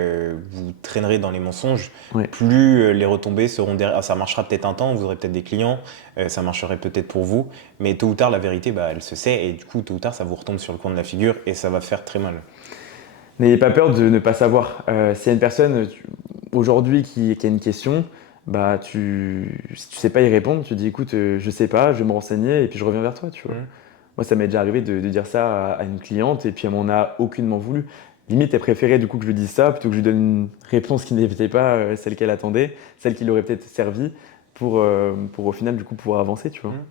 vous traînerez dans les mensonges, Ouais. plus les retombées seront derrière. Ah, ça marchera peut-être un temps, vous aurez peut-être des clients, ça marcherait peut-être pour vous, mais tôt ou tard, la vérité, bah, elle se sait, et du coup, tôt ou tard, ça vous retombe sur le coin de la figure et ça va faire très mal. N'ayez pas peur de ne pas savoir. S'il y a une personne aujourd'hui qui a une question, bah si tu sais pas y répondre, tu dis écoute, je sais pas, je vais me renseigner et puis je reviens vers toi, tu vois. Mm. Moi, ça m'est déjà arrivé de dire ça à une cliente et puis elle m'en a aucunement voulu. Limite, elle préférait du coup que je lui dise ça plutôt que je lui donne une réponse qui n'était pas celle qu'elle attendait, celle qui lui aurait peut-être servi pour au final du coup pouvoir avancer, tu vois. Mm.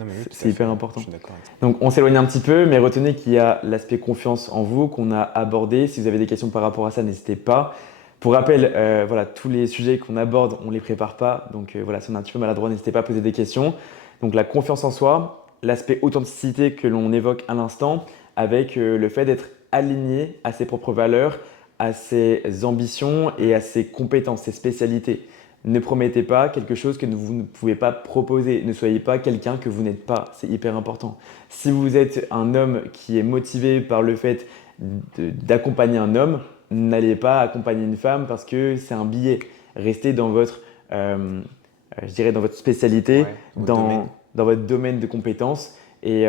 Non, mais oui, tout C'est à hyper fait, important. je suis d'accord avec ça. Donc on s'éloigne un petit peu, mais retenez qu'il y a l'aspect confiance en vous qu'on a abordé. Si vous avez des questions par rapport à ça, n'hésitez pas. Pour rappel, voilà, tous les sujets qu'on aborde, on ne les prépare pas. Donc voilà, si on est un petit peu maladroit, n'hésitez pas à poser des questions. Donc la confiance en soi, l'aspect authenticité que l'on évoque à l'instant, avec le fait d'être aligné à ses propres valeurs, à ses ambitions et à ses compétences, ses spécialités. Ne promettez pas quelque chose que vous ne pouvez pas proposer. Ne soyez pas quelqu'un que vous n'êtes pas. C'est hyper important. Si vous êtes un homme qui est motivé par le fait d'accompagner un homme, n'allez pas accompagner une femme parce que c'est un billet. Restez dans votre, je dirais dans votre spécialité, Ouais, votre domaine. dans votre domaine de compétences et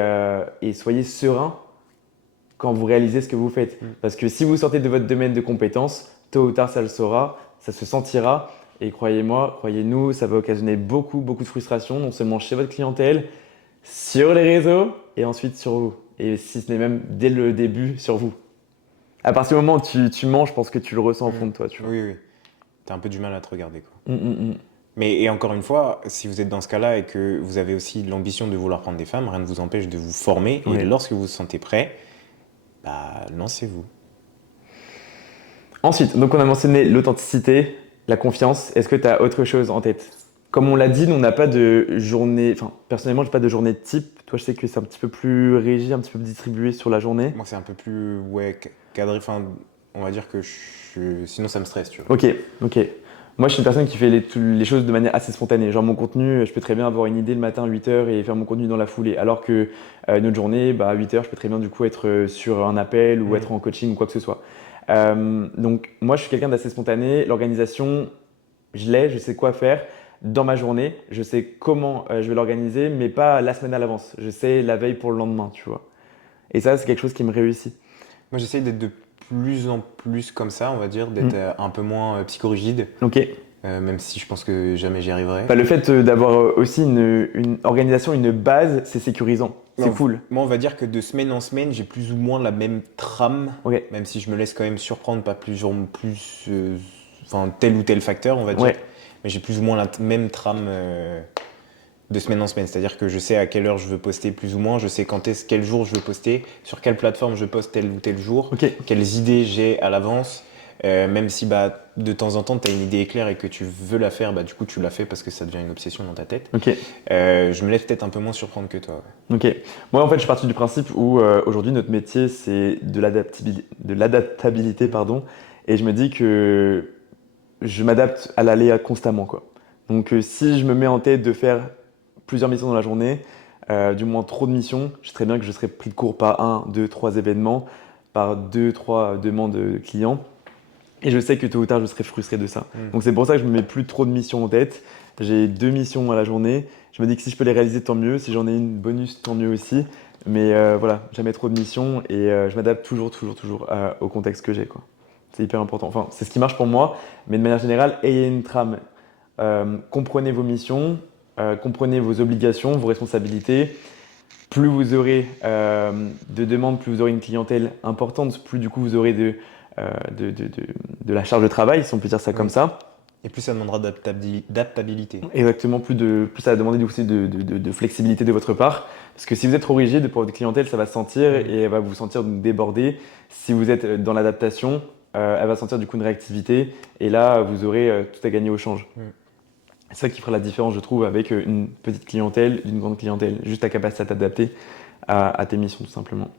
soyez serein quand vous réalisez ce que vous faites. Mm. Parce que si vous sortez de votre domaine de compétences, tôt ou tard, ça le saura, ça se sentira. Et croyez-moi, croyez-nous, ça va occasionner beaucoup, beaucoup de frustration, non seulement chez votre clientèle, sur les réseaux et ensuite sur vous. Et si ce n'est même dès le début sur vous. À partir du moment où tu mens, je pense que tu le ressens au fond de toi, tu vois. Oui, oui. T'as un peu du mal à te regarder, quoi. Mm, mm, mm. Mais et encore une fois, si vous êtes dans ce cas-là et que vous avez aussi l'ambition de vouloir prendre des femmes, rien ne vous empêche de vous former. Et Ouais. lorsque vous vous sentez prêt, bah, lancez-vous. Ensuite, donc on a mentionné l'authenticité, la confiance. Est-ce que tu as autre chose en tête? Comme on l'a dit, nous, on n'a pas de journée. Enfin, personnellement, je n'ai pas de journée type. Toi, je sais que c'est un petit peu plus régi, un petit peu plus distribué sur la journée. Moi, c'est un peu plus ouais, cadré. Enfin, on va dire que sinon, ça me stresse, tu vois. Ok, ok. Moi, je suis une personne qui fait les choses de manière assez spontanée. Genre, mon contenu, je peux très bien avoir une idée le matin à 8h et faire mon contenu dans la foulée. Alors que une autre journée, bah, à 8h, je peux très bien du coup être sur un appel ou être en coaching ou quoi que ce soit. Donc, moi, je suis quelqu'un d'assez spontané. L'organisation, je sais quoi faire dans ma journée. Je sais comment je vais l'organiser, mais pas la semaine à l'avance. Je sais la veille pour le lendemain, tu vois. Et ça, c'est quelque chose qui me réussit. Moi, j'essaye d'être de plus en plus comme ça, on va dire, d'être un peu moins psychorigide, Ok. même si je pense que jamais j'y arriverai. Bah, le fait d'avoir aussi une organisation, une base, c'est sécurisant. C'est cool. Moi, on va dire que de semaine en semaine, j'ai plus ou moins la même trame, Ok. même si je me laisse quand même surprendre par enfin, tel ou tel facteur, on va dire. Ouais. mais j'ai plus ou moins la même trame de semaine en semaine. C'est-à-dire que je sais à quelle heure je veux poster plus ou moins, je sais quel jour je veux poster, sur quelle plateforme je poste tel ou tel jour, Ok. quelles idées j'ai à l'avance. Même si de temps en temps tu as une idée éclair et que tu veux la faire, du coup tu la fais parce que ça devient une obsession dans ta tête. Ok. Je me laisse peut-être un peu moins surprendre que toi. Ouais. Ok. Moi, en fait, je suis parti du principe où aujourd'hui, notre métier, c'est de l'adaptabilité, pardon. Et je me dis que je m'adapte à l'aléa constamment, quoi. Donc, si je me mets en tête de faire plusieurs missions dans la journée, du moins trop de missions, je sais très bien que je serai pris de court par un, deux, trois événements, par deux, trois demandes clients. Et je sais que tôt ou tard, je serai frustré de ça. Mm. Donc c'est pour ça que je me mets plus trop de missions en tête. J'ai 2 missions à la journée. Je me dis que si je peux les réaliser, tant mieux. Si j'en ai une bonus, tant mieux aussi. Mais voilà, jamais trop de missions et je m'adapte toujours au contexte que j'ai, quoi. C'est hyper important. Enfin, c'est ce qui marche pour moi. Mais de manière générale, ayez une trame. Comprenez vos missions, comprenez vos obligations, vos responsabilités. Plus vous aurez de demandes, plus vous aurez une clientèle importante, plus du coup vous aurez de la charge de travail, si on peut dire ça comme Oui. ça. Et plus ça demandera d'adaptabilité. Exactement, plus ça va demander du coup aussi de flexibilité de votre part. Parce que si vous êtes trop rigide pour votre clientèle, ça va se sentir et elle va vous sentir donc débordé. Si vous êtes dans l'adaptation, elle va sentir du coup une réactivité et là vous aurez tout à gagner au change. Mm. C'est ça qui fera la différence, je trouve, avec une petite clientèle, une grande clientèle. Juste ta capacité à t'adapter à tes missions, tout simplement.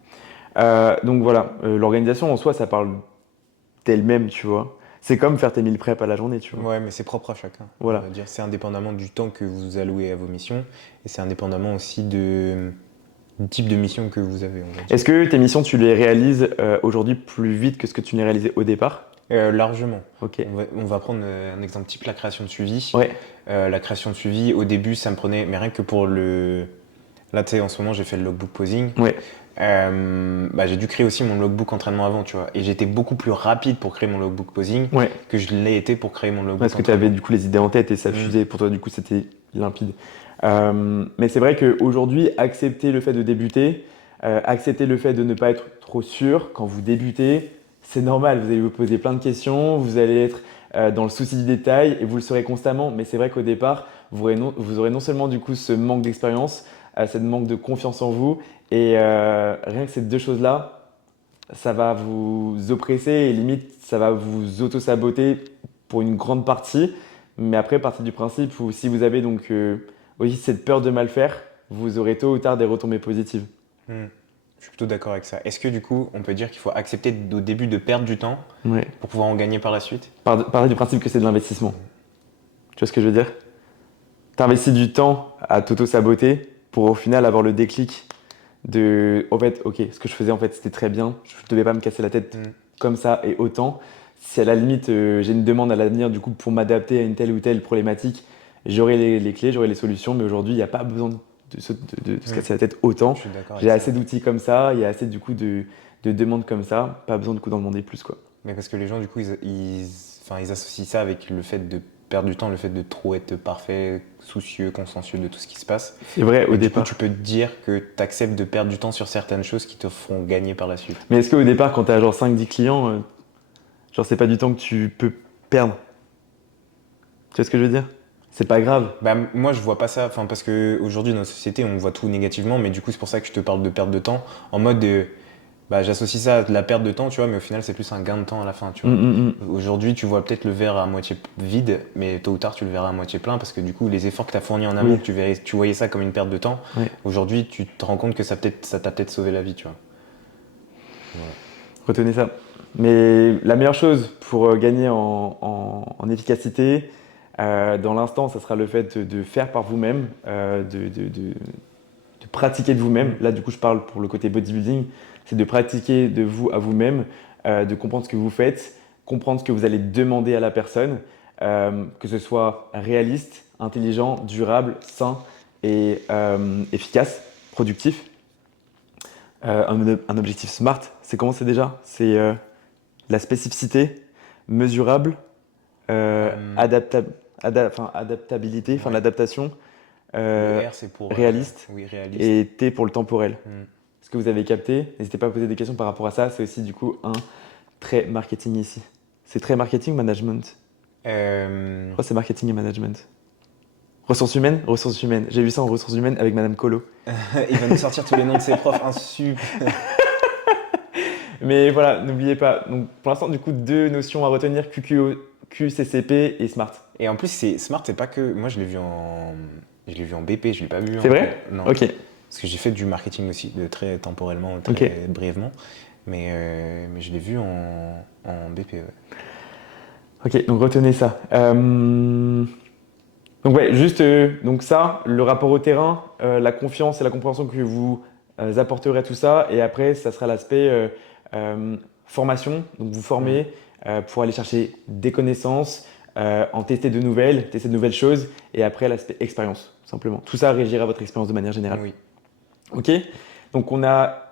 Donc voilà, l'organisation en soi, ça parle d'elle-même, tu vois. C'est comme faire tes 1000 prep à la journée, tu vois. Ouais, mais c'est propre à chacun, on Voilà. va dire. C'est indépendamment du temps que vous allouez à vos missions et c'est indépendamment aussi du type de mission que vous avez, on va dire. Est-ce que tes missions, tu les réalises aujourd'hui plus vite que ce que tu les réalisais au départ? Largement. Ok. On va prendre un exemple type, la création de suivi. Ouais. La création de suivi, au début, ça me prenait, mais rien que pour le. Là, tu sais, en ce moment, j'ai fait le logbook posing. Ouais. J'ai dû créer aussi mon logbook entraînement avant, tu vois. Et j'étais beaucoup plus rapide pour créer mon logbook posing Ouais. que je l'ai été pour créer mon logbook Parce que tu avais entraînement. du coup les idées en tête et ça Mm. fusait. Pour toi, du coup, c'était limpide. Mais c'est vrai qu'aujourd'hui, accepter le fait de débuter, accepter le fait de ne pas être trop sûr quand vous débutez, c'est normal. Vous allez vous poser plein de questions, vous allez être dans le souci du détail et vous le serez constamment. Mais c'est vrai qu'au départ, vous aurez non seulement du coup ce manque d'expérience, ce manque de confiance en vous et rien que ces deux choses-là, ça va vous oppresser et limite ça va vous auto-saboter pour une grande partie. Mais après, partir du principe où si vous avez donc aussi cette peur de mal faire, vous aurez tôt ou tard des retombées positives. Mm. Je suis plutôt d'accord avec ça. Est-ce que du coup, on peut dire qu'il faut accepter au début de perdre du temps Ouais. pour pouvoir en gagner par la suite? Partir du principe que c'est de l'investissement. Tu vois ce que je veux dire? T'investis du temps à t'auto-saboter pour au final avoir le déclic de en fait, ok, ce que je faisais en fait c'était très bien, je ne devais pas me casser la tête Mm. comme ça et autant. Si à la limite j'ai une demande à l'avenir du coup pour m'adapter à une telle ou telle problématique, j'aurai les clés, j'aurai les solutions, mais aujourd'hui il n'y a pas besoin de se casser la tête autant. Je suis d'accord J'ai avec assez ça. d'outils comme ça, il y a assez du coup de demandes comme ça, pas besoin du coup d'en demander plus quoi. Mais parce que les gens, du coup, ils associent ça avec le fait de perdre du temps, le fait de trop être parfait, soucieux, consciencieux de tout ce qui se passe. C'est vrai au Et du coup, départ. tu peux te dire que tu acceptes de perdre du temps sur certaines choses qui te feront gagner par la suite. Mais est-ce qu'au départ quand tu as genre 5-10 clients, genre c'est pas du temps que tu peux perdre? Tu vois ce que je veux dire? C'est pas grave. Moi, je vois pas ça, enfin, parce que aujourd'hui dans notre société, on voit tout négativement, mais du coup, c'est pour ça que je te parle de perte de temps, en mode j'associe ça à de la perte de temps, tu vois, mais au final, c'est plus un gain de temps à la fin, tu vois. Mm. Aujourd'hui, tu vois peut-être le verre à moitié vide, mais tôt ou tard, tu le verras à moitié plein, parce que du coup, les efforts que tu as fournis en amont, Oui. que tu voyais ça comme une perte de temps, Ouais. aujourd'hui, tu te rends compte que ça t'a peut-être sauvé la vie, tu vois. Voilà. Retenez ça. Mais la meilleure chose pour gagner en efficacité, dans l'instant, ça sera le fait de faire par vous-même, de pratiquer de vous-même. Là, du coup, je parle pour le côté bodybuilding, c'est de pratiquer de vous à vous-même, de comprendre ce que vous faites, comprendre ce que vous allez demander à la personne, que ce soit réaliste, intelligent, durable, sain et efficace, productif. Un objectif SMART, c'est comment c'est déjà? C'est la spécificité, mesurable, Euh, adaptabilité, enfin ouais. l'adaptation, Le R, c'est pour réaliste oui, réaliste. et T pour le temporel. Hmm. Ce que vous avez capté, n'hésitez pas à poser des questions par rapport à ça. C'est aussi du coup un trait marketing ici. C'est très marketing management. Je crois que c'est marketing et management. Ressources humaines? Ressources humaines. J'ai vu ça en ressources humaines avec Madame Colo. Il va nous sortir tous les noms de ses profs, insup. Mais voilà, n'oubliez pas. Donc, pour l'instant, du coup, 2 notions à retenir, QCCP et SMART. Et en plus, Smart, c'est pas que. Moi, je l'ai vu en BP, je l'ai pas vu C'est vrai? Non. Ok. Parce que j'ai fait du marketing aussi, de très temporellement, très Ok. brièvement. Mais je l'ai vu en BP. Ouais. Ok, donc retenez ça. Donc ouais, juste donc ça, le rapport au terrain, la confiance et la compréhension que vous apporterez à tout ça. Et après, ça sera l'aspect formation. Donc vous Mm. formez pour aller chercher des connaissances, en tester de nouvelles choses. Et après, l'aspect expérience, tout simplement. Tout ça régira votre expérience de manière générale. Oui, Ok? Donc on a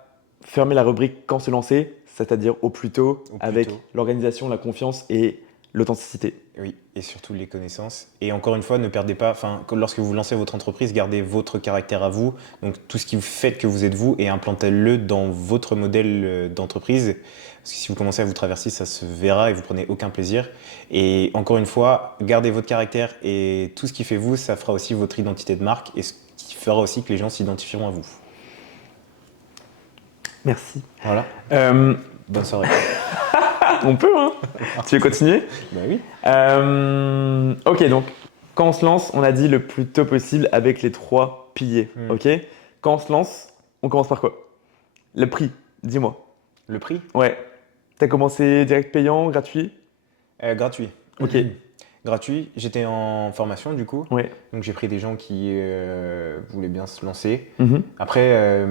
fermé la rubrique quand se lancer, c'est-à-dire au plus tôt, au plus avec tôt. l'organisation, la confiance et l'authenticité. Oui, et surtout les connaissances. Et encore une fois, ne perdez pas, lorsque vous lancez votre entreprise, gardez votre caractère à vous. Donc tout ce qui vous fait que vous êtes vous et implantez-le dans votre modèle d'entreprise. Parce que si vous commencez à vous traverser, ça se verra et vous prenez aucun plaisir. Et encore une fois, gardez votre caractère et tout ce qui fait vous, ça fera aussi votre identité de marque et ce qui fera aussi que les gens s'identifieront à vous. Merci. Voilà, Euh, bonne soirée. on peut, hein? Tu veux continuer? Bah oui. Ok, donc quand on se lance, on a dit le plus tôt possible avec les 3 piliers. Hmm. Ok? Quand on se lance, on commence par quoi? Le prix, dis-moi. Le prix Ouais. T'as commencé direct payant, gratuit? Gratuit. Ok. Gratuit. J'étais en formation du coup. Ouais. Donc j'ai pris des gens qui voulaient bien se lancer. Mhm. Après,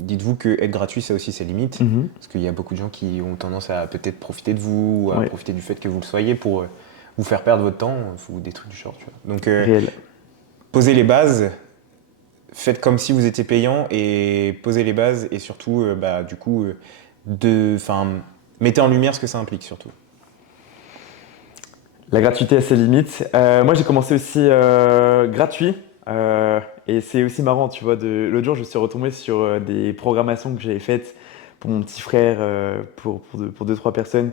dites-vous que être gratuit, ça aussi ses limites. Mhm. Parce qu'il y a beaucoup de gens qui ont tendance à peut-être profiter de vous, ou à Ouais. profiter du fait que vous le soyez pour vous faire perdre votre temps ou des trucs du genre. Tu vois. Donc Réel. posez les bases, faites comme si vous étiez payant et posez les bases et surtout, du coup, mettez en lumière ce que ça implique surtout. La gratuité a ses limites. Moi, j'ai commencé aussi gratuit. Et c'est aussi marrant, tu vois. L'autre jour, je me suis retombé sur des programmations que j'avais faites pour mon petit frère, pour 2, 3 personnes.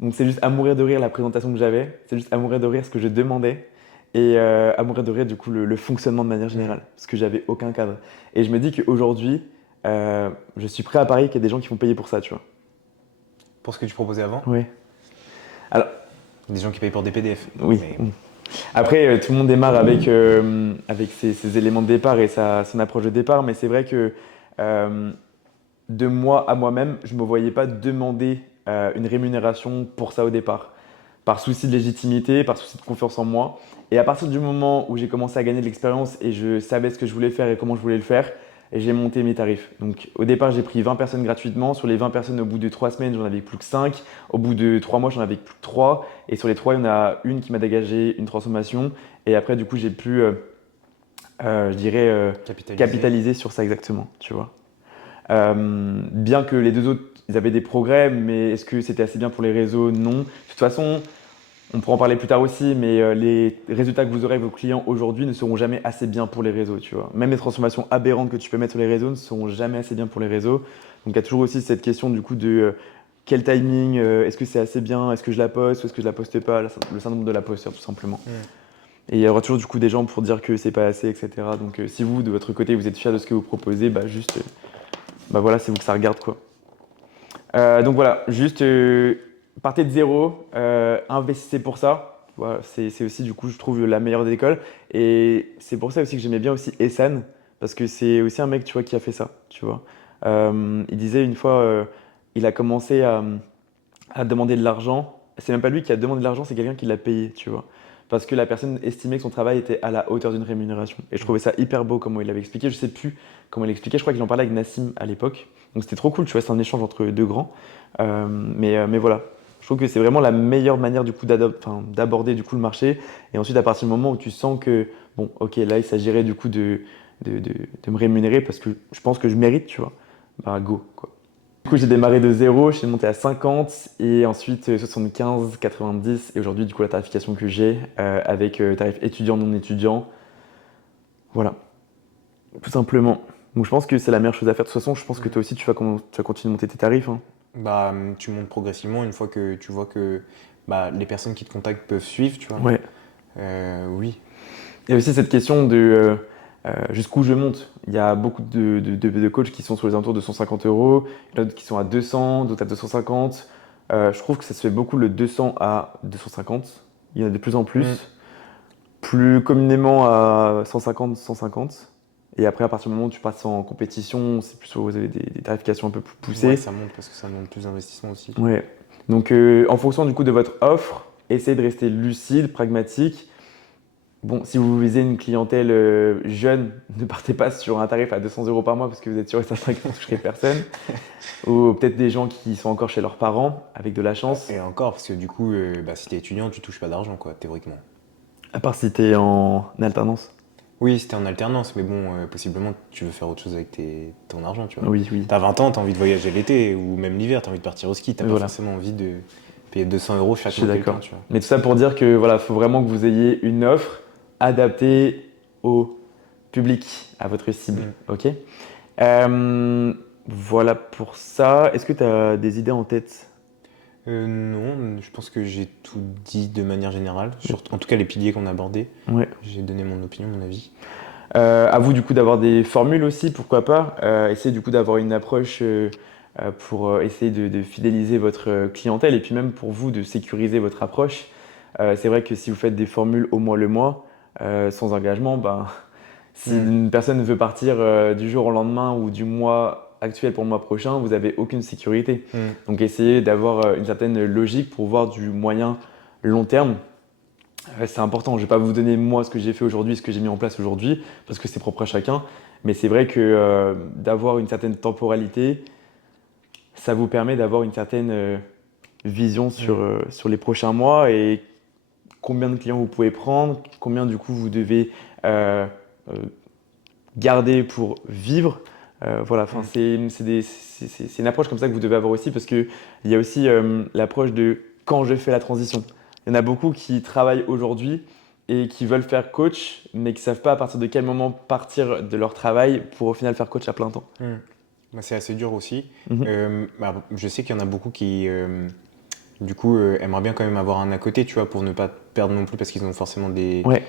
Donc, c'est juste à mourir de rire la présentation que j'avais. C'est juste à mourir de rire ce que je demandais. Et à mourir de rire, du coup, le fonctionnement de manière Mm. générale. Parce que j'avais aucun cadre. Et je me dis qu'aujourd'hui, je suis prêt à parier qu'il y a des gens qui vont payer pour ça, tu vois. Pour ce que tu proposais avant, Ouais. Alors, des gens qui payent pour des PDF. oui. Mais Après, tout le monde démarre avec ses éléments de départ et son approche de départ, mais c'est vrai que euh, de moi à moi-même, je ne me voyais pas demander une rémunération pour ça au départ, par souci de légitimité, par souci de confiance en moi. Et à partir du moment où j'ai commencé à gagner de l'expérience et je savais ce que je voulais faire et comment je voulais le faire, et j'ai monté mes tarifs. Donc au départ, j'ai pris 20 personnes gratuitement. Sur les 20 personnes, au bout de 3 semaines, j'en avais plus que 5. Au bout de 3 mois, j'en avais plus que 3. Et sur les 3, il y en a une qui m'a dégagé une transformation. Et après, du coup, j'ai pu, je dirais, capitaliser. capitaliser sur ça exactement, tu vois. Bien que les 2 autres, ils avaient des progrès, mais est-ce que c'était assez bien pour les réseaux? Non. De toute façon, on pourra en parler plus tard aussi, mais les résultats que vous aurez avec vos clients aujourd'hui ne seront jamais assez bien pour les réseaux, tu vois. Même les transformations aberrantes que tu peux mettre sur les réseaux ne seront jamais assez bien pour les réseaux. Donc il y a toujours aussi cette question du coup de quel timing, est-ce que c'est assez bien, est-ce que je la poste ou est-ce que je la poste pas, le syndrome de la posture tout simplement. Mm. Et il y aura toujours du coup des gens pour dire que c'est pas assez, etc. Donc si vous, de votre côté, vous êtes fier de ce que vous proposez, bah juste, bah voilà, c'est vous que ça regarde quoi. Donc voilà, juste partez de zéro, investissez pour ça. Voilà, c'est aussi du coup je trouve la meilleure des écoles. Et c'est pour ça aussi que j'aimais bien aussi Essan, parce que c'est aussi un mec tu vois qui a fait ça, tu vois. Il disait une fois, il a commencé à demander de l'argent. C'est même pas lui qui a demandé de l'argent, c'est quelqu'un qui l'a payé, tu vois. Parce que la personne estimait que son travail était à la hauteur d'une rémunération. Et je trouvais ça hyper beau comment il l'avait expliqué. Je sais plus comment il l'expliquait. Je crois qu'il en parlait avec Nassim à l'époque. Donc c'était trop cool, tu vois, c'est un échange entre 2 grands. Mais voilà, je trouve que c'est vraiment la meilleure manière du coup d'aborder du coup le marché. Et ensuite, à partir du moment où tu sens que, bon, ok, là, il s'agirait du coup de me rémunérer parce que je pense que je mérite, tu vois, bah go, quoi. Du coup, j'ai démarré de zéro, je suis monté à 50 et ensuite 75, 90 et aujourd'hui, du coup, la tarification que j'ai avec tarif étudiant, non étudiant. Voilà, tout simplement. Donc, je pense que c'est la meilleure chose à faire. De toute façon, je pense que Mm. toi aussi, tu vas continuer de monter tes tarifs, hein. Bah, tu montes progressivement une fois que tu vois que bah, les personnes qui te contactent peuvent suivre, tu vois. Ouais. Oui. Il y a aussi cette question de jusqu'où je monte. Il y a beaucoup de coachs qui sont sur les alentours de 150 euros, il y en a d'autres qui sont à 200, d'autres à 250. Je trouve que ça se fait beaucoup le 200 à 250. Il y en a de plus en Mm. plus. Plus communément à 150, 150. Et après, à partir du moment où tu passes en compétition, c'est plus vous avez des tarifications un peu plus Ouais, poussées. ça monte parce que ça demande plus d'investissement aussi. Ouais. Donc, en fonction du coup de votre offre, essayez de rester lucide, pragmatique. Bon, si vous visez une clientèle jeune, ne partez pas sur un tarif à 200 euros par mois parce que vous êtes sûr et certain que vous ne toucherez personne. Ou peut-être des gens qui sont encore chez leurs parents avec de la chance. Et encore, parce que du coup, bah, si t'es étudiant, tu touches pas d'argent, quoi, théoriquement. À part si t'es en alternance. Oui, c'était en alternance, mais bon, possiblement, tu veux faire autre chose avec ton argent, tu vois. Oui, oui. T'as 20 ans, t'as envie de voyager l'été, ou même l'hiver, t'as envie de partir au ski, t'as Mais pas voilà, forcément envie de payer 200 euros je chaque suis mois d'accord. quelqu'un, tu vois. Mais tout ça pour dire que voilà, faut vraiment que vous ayez une offre adaptée au public, à votre cible. Mm. Ok? Euh, voilà pour ça. Est-ce que tu as des idées en tête? Non, je pense que j'ai tout dit de manière générale, en tout cas les piliers qu'on a abordés. Ouais. J'ai donné mon opinion, mon avis. À vous du coup d'avoir des formules aussi, pourquoi pas. Essayez du coup d'avoir une approche pour essayer de fidéliser votre clientèle et puis même pour vous de sécuriser votre approche. C'est vrai que si vous faites des formules au mois le mois, sans engagement, ben, si Mm. une personne veut partir du jour au lendemain ou du mois actuel pour le mois prochain, vous n'avez aucune sécurité. Mm. Donc essayez d'avoir une certaine logique pour voir du moyen long terme. C'est important. Je ne vais pas vous donner moi ce que j'ai fait aujourd'hui, ce que j'ai mis en place aujourd'hui, parce que c'est propre à chacun. Mais c'est vrai que d'avoir une certaine temporalité, ça vous permet d'avoir une certaine vision Mm. sur les prochains mois et combien de clients vous pouvez prendre, combien du coup vous devez euh, euh, garder pour vivre. Voilà, enfin, Mm. c'est une approche comme ça que vous devez avoir aussi, parce qu'il y a aussi l'approche de quand je fais la transition. Il y en a beaucoup qui travaillent aujourd'hui et qui veulent faire coach, mais qui ne savent pas à partir de quel moment partir de leur travail pour au final faire coach à plein temps. Mm. Bah, c'est assez dur aussi. Mhm. Bah, je sais qu'il y en a beaucoup qui, du coup, aimeraient bien quand même avoir un à côté, tu vois, pour ne pas perdre non plus, parce qu'ils ont forcément Ouais,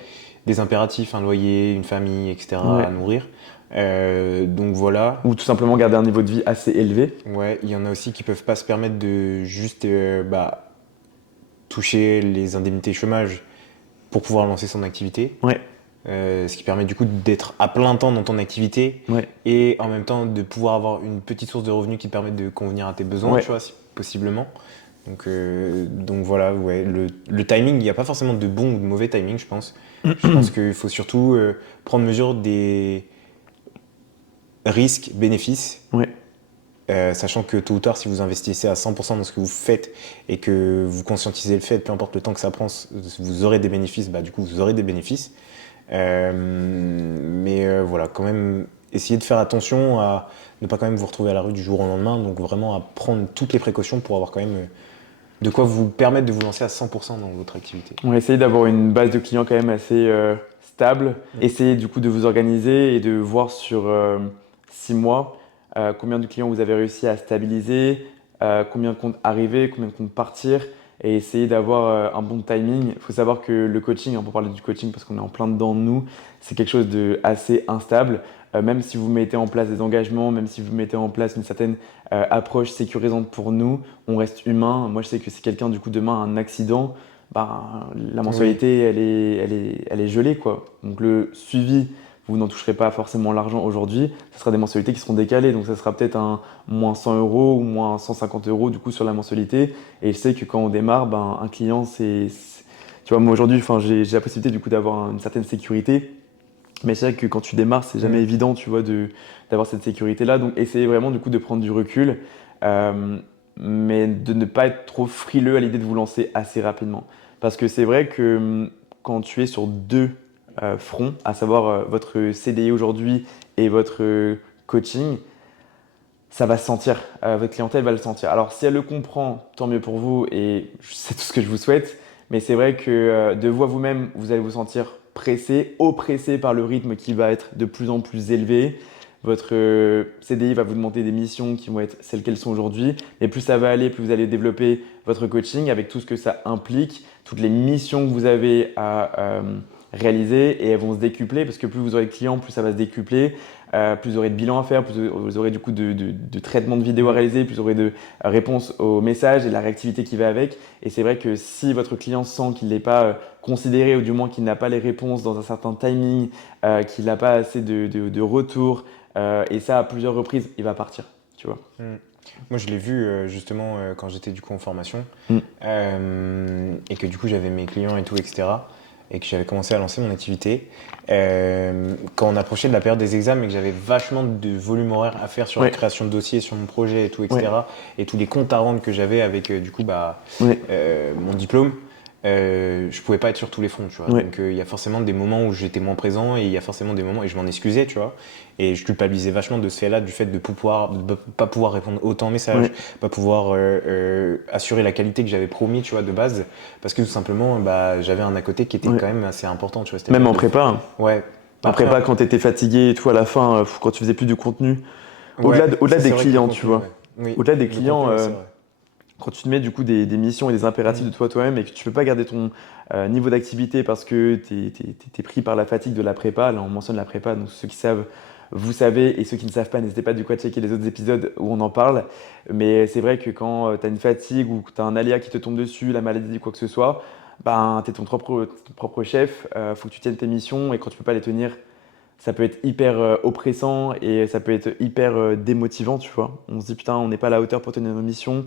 des impératifs, un loyer, une famille, etc. ouais. à nourrir. Donc voilà. Ou tout simplement garder un niveau de vie assez élevé. Ouais, il y en a aussi qui peuvent pas se permettre de juste bah, toucher les indemnités chômage pour pouvoir lancer son activité. Ouais, Ce qui permet du coup d'être à plein temps dans ton activité ouais, et en même temps de pouvoir avoir une petite source de revenus qui te permet de convenir à tes besoins, ouais. tu vois, si possiblement. Donc voilà, ouais, le timing, il n'y a pas forcément de bon ou de mauvais timing, je pense. Je pense qu'il faut surtout prendre mesure des risques, bénéfices, Ouais, sachant que tôt ou tard, si vous investissez à 100% dans ce que vous faites et que vous conscientisez le fait, peu importe le temps que ça prend, vous aurez des bénéfices, bah du coup vous aurez des bénéfices. Mais voilà, quand même, essayez de faire attention à ne pas quand même vous retrouver à la rue du jour au lendemain, donc vraiment à prendre toutes les précautions pour avoir quand même de quoi vous permettre de vous lancer à 100% dans votre activité. on va essayer d'avoir une base de clients quand même assez stable. Mm. Essayez du coup de vous organiser et de voir sur 6 mois combien de clients vous avez réussi à stabiliser, combien comptent arriver, combien comptent partir, et essayer d'avoir un bon timing. Il faut savoir que le coaching, on peut parler du coaching parce qu'on est en plein dedans de nous, c'est quelque chose de assez instable. Même si vous mettez en place des engagements, même si vous mettez en place une certaine approche sécurisante pour nous, on reste humain. Moi, je sais que si quelqu'un, du coup, demain a un accident, ben, la Oui, mensualité, elle est gelée, quoi. Donc, le suivi, vous n'en toucherez pas forcément l'argent aujourd'hui. Ce sera des mensualités qui seront décalées. Donc, ça sera peut-être un moins 100 euros ou moins 150 euros, du coup, sur la mensualité. Et je sais que quand on démarre, ben, un client, tu vois, moi, aujourd'hui, enfin, j'ai la possibilité, du coup, d'avoir une certaine sécurité. Mais c'est vrai que quand tu démarres, c'est jamais mm, évident, tu vois, d'avoir cette sécurité-là. Donc, essayez vraiment, du coup, de prendre du recul, euh, mais de ne pas être trop frileux à l'idée de vous lancer assez rapidement. Parce que c'est vrai que quand tu es sur deux fronts, à savoir votre CDI aujourd'hui et votre coaching, ça va se sentir. Votre clientèle va le sentir. Alors, si elle le comprend, tant mieux pour vous et c'est tout ce que je vous souhaite. Mais c'est vrai que de vous à vous-même, vous allez vous sentir pressé, oppressé par le rythme qui va être de plus en plus élevé. votre CDI va vous demander des missions qui vont être celles qu'elles sont aujourd'hui. Et plus ça va aller, plus vous allez développer votre coaching avec tout ce que ça implique, toutes les missions que vous avez à réaliser et elles vont se décupler parce que plus vous aurez de clients, plus ça va se décupler. Plus vous aurez de bilans à faire, plus vous aurez du coup de traitement de vidéos à réaliser, plus vous aurez de réponses aux messages et de la réactivité qui va avec. Et c'est vrai que si votre client sent qu'il n'est pas considéré ou du moins qu'il n'a pas les réponses dans un certain timing, qu'il n'a pas assez de retours, et ça à plusieurs reprises, il va partir, tu vois. Mm. Moi, je l'ai vu justement quand j'étais du coup en formation Mm. et que du coup j'avais mes clients et tout, etc. Et que j'avais commencé à lancer mon activité. Quand on approchait de la période des examens et que j'avais vachement de volume horaire à faire sur la Ouais. création de dossiers, sur mon projet et tout, Ouais. etc. Et tous les comptes à rendre que j'avais avec du coup Ouais. mon diplôme. Je pouvais pas être sur tous les fronts, tu vois. Ouais. Donc il y a forcément des moments où j'étais moins présent et il y a forcément des moments et je m'en excusais, tu vois. Et je culpabilisais vachement de ce fait-là, du fait de pas pouvoir répondre autant aux messages, Ouais. pas pouvoir assurer la qualité que j'avais promis, tu vois, de base, parce que tout simplement, j'avais un à côté qui était Ouais. quand même assez important, tu vois. C'était Même en de- prépa, hein. Ouais. En Après, prépa, quand tu étais fatigué et tout à la fin, quand tu faisais plus du contenu, ouais, au-delà ça des c'est vrai que le clients, tu contenu, vois. ouais. Oui, Au-delà des le clients, contenu, ouais, c'est vrai. quand tu te mets du coup des missions et des impératifs de toi-même et que tu peux pas garder ton niveau d'activité parce que tu es pris par la fatigue de la prépa, là on mentionne la prépa, donc ceux qui savent, vous savez, et ceux qui ne savent pas, n'hésitez pas du coup à checker les autres épisodes où on en parle. Mais c'est vrai que quand tu as une fatigue ou que tu as un aléa qui te tombe dessus, la maladie, quoi que ce soit, ben, tu es ton propre chef, faut que tu tiennes tes missions et quand tu peux pas les tenir, ça peut être hyper oppressant et ça peut être hyper démotivant, tu vois. On se dit putain, on n'est pas à la hauteur pour tenir nos missions.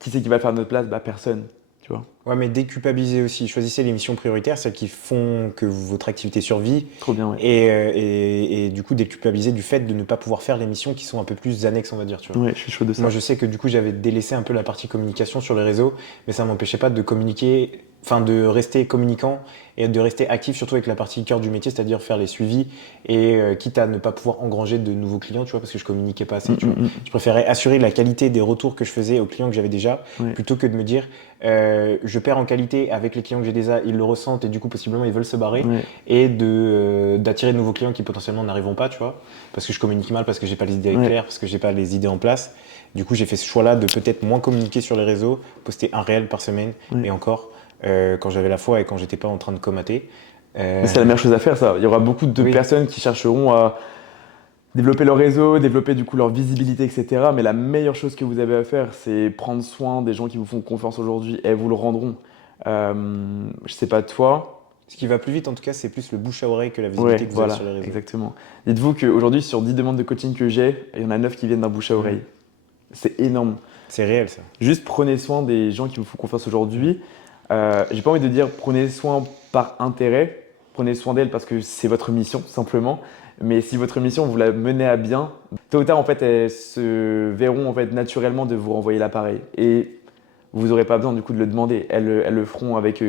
Qui c'est qui va le faire à notre place? Bah personne, tu vois. Ouais, mais déculpabilisez aussi. Choisissez les missions prioritaires, celles qui font que votre activité survit. Trop bien, ouais. Et du coup, déculpabiliser du fait de ne pas pouvoir faire les missions qui sont un peu plus annexes, on va dire, tu vois. Ouais, je suis chaud de Moi, ça. je sais que du coup, j'avais délaissé un peu la partie communication sur les réseaux, mais ça m'empêchait pas de communiquer, enfin de rester communicant et de rester actif, surtout avec la partie cœur du métier, c'est-à-dire faire les suivis et quitte à ne pas pouvoir engranger de nouveaux clients, tu vois, parce que je communiquais pas assez, tu vois. Je préférais assurer la qualité des retours que je faisais aux clients que j'avais déjà, Ouais. plutôt que de me dire, je perds en qualité avec les clients que j'ai déjà, ils le ressentent et du coup, possiblement, ils veulent se barrer Ouais. et d'attirer de nouveaux clients qui potentiellement n'arriveront pas, tu vois, parce que je communique mal, parce que j'ai pas les idées Ouais. claires, parce que j'ai pas les idées en place. Du coup, j'ai fait ce choix-là de peut-être moins communiquer sur les réseaux, poster un réel par semaine, Ouais. et encore, quand j'avais la foi et quand j'étais pas en train de comater. Mais c'est la meilleure chose à faire, ça. Il y aura beaucoup de Oui, personnes qui chercheront à développer leur réseau, développer du coup leur visibilité, etc. Mais la meilleure chose que vous avez à faire, c'est prendre soin des gens qui vous font confiance aujourd'hui et vous le rendront. Je sais pas toi. ce qui va plus vite en tout cas, c'est plus le bouche à oreille que la visibilité Ouais, que vous avez voilà, sur les réseaux. exactement. Dites-vous qu'aujourd'hui, sur 10 demandes de coaching que j'ai, il y en a 9 qui viennent d'un bouche à oreille. C'est énorme. C'est réel ça. Juste prenez soin des gens qui vous font confiance aujourd'hui. J'ai pas envie de dire prenez soin par intérêt, prenez soin d'elles parce que c'est votre mission simplement. Mais si votre mission vous la menez à bien, tôt ou tard en fait elles se verront en fait naturellement de vous renvoyer l'appareil et vous n'aurez pas besoin du coup de le demander. Elles le feront avec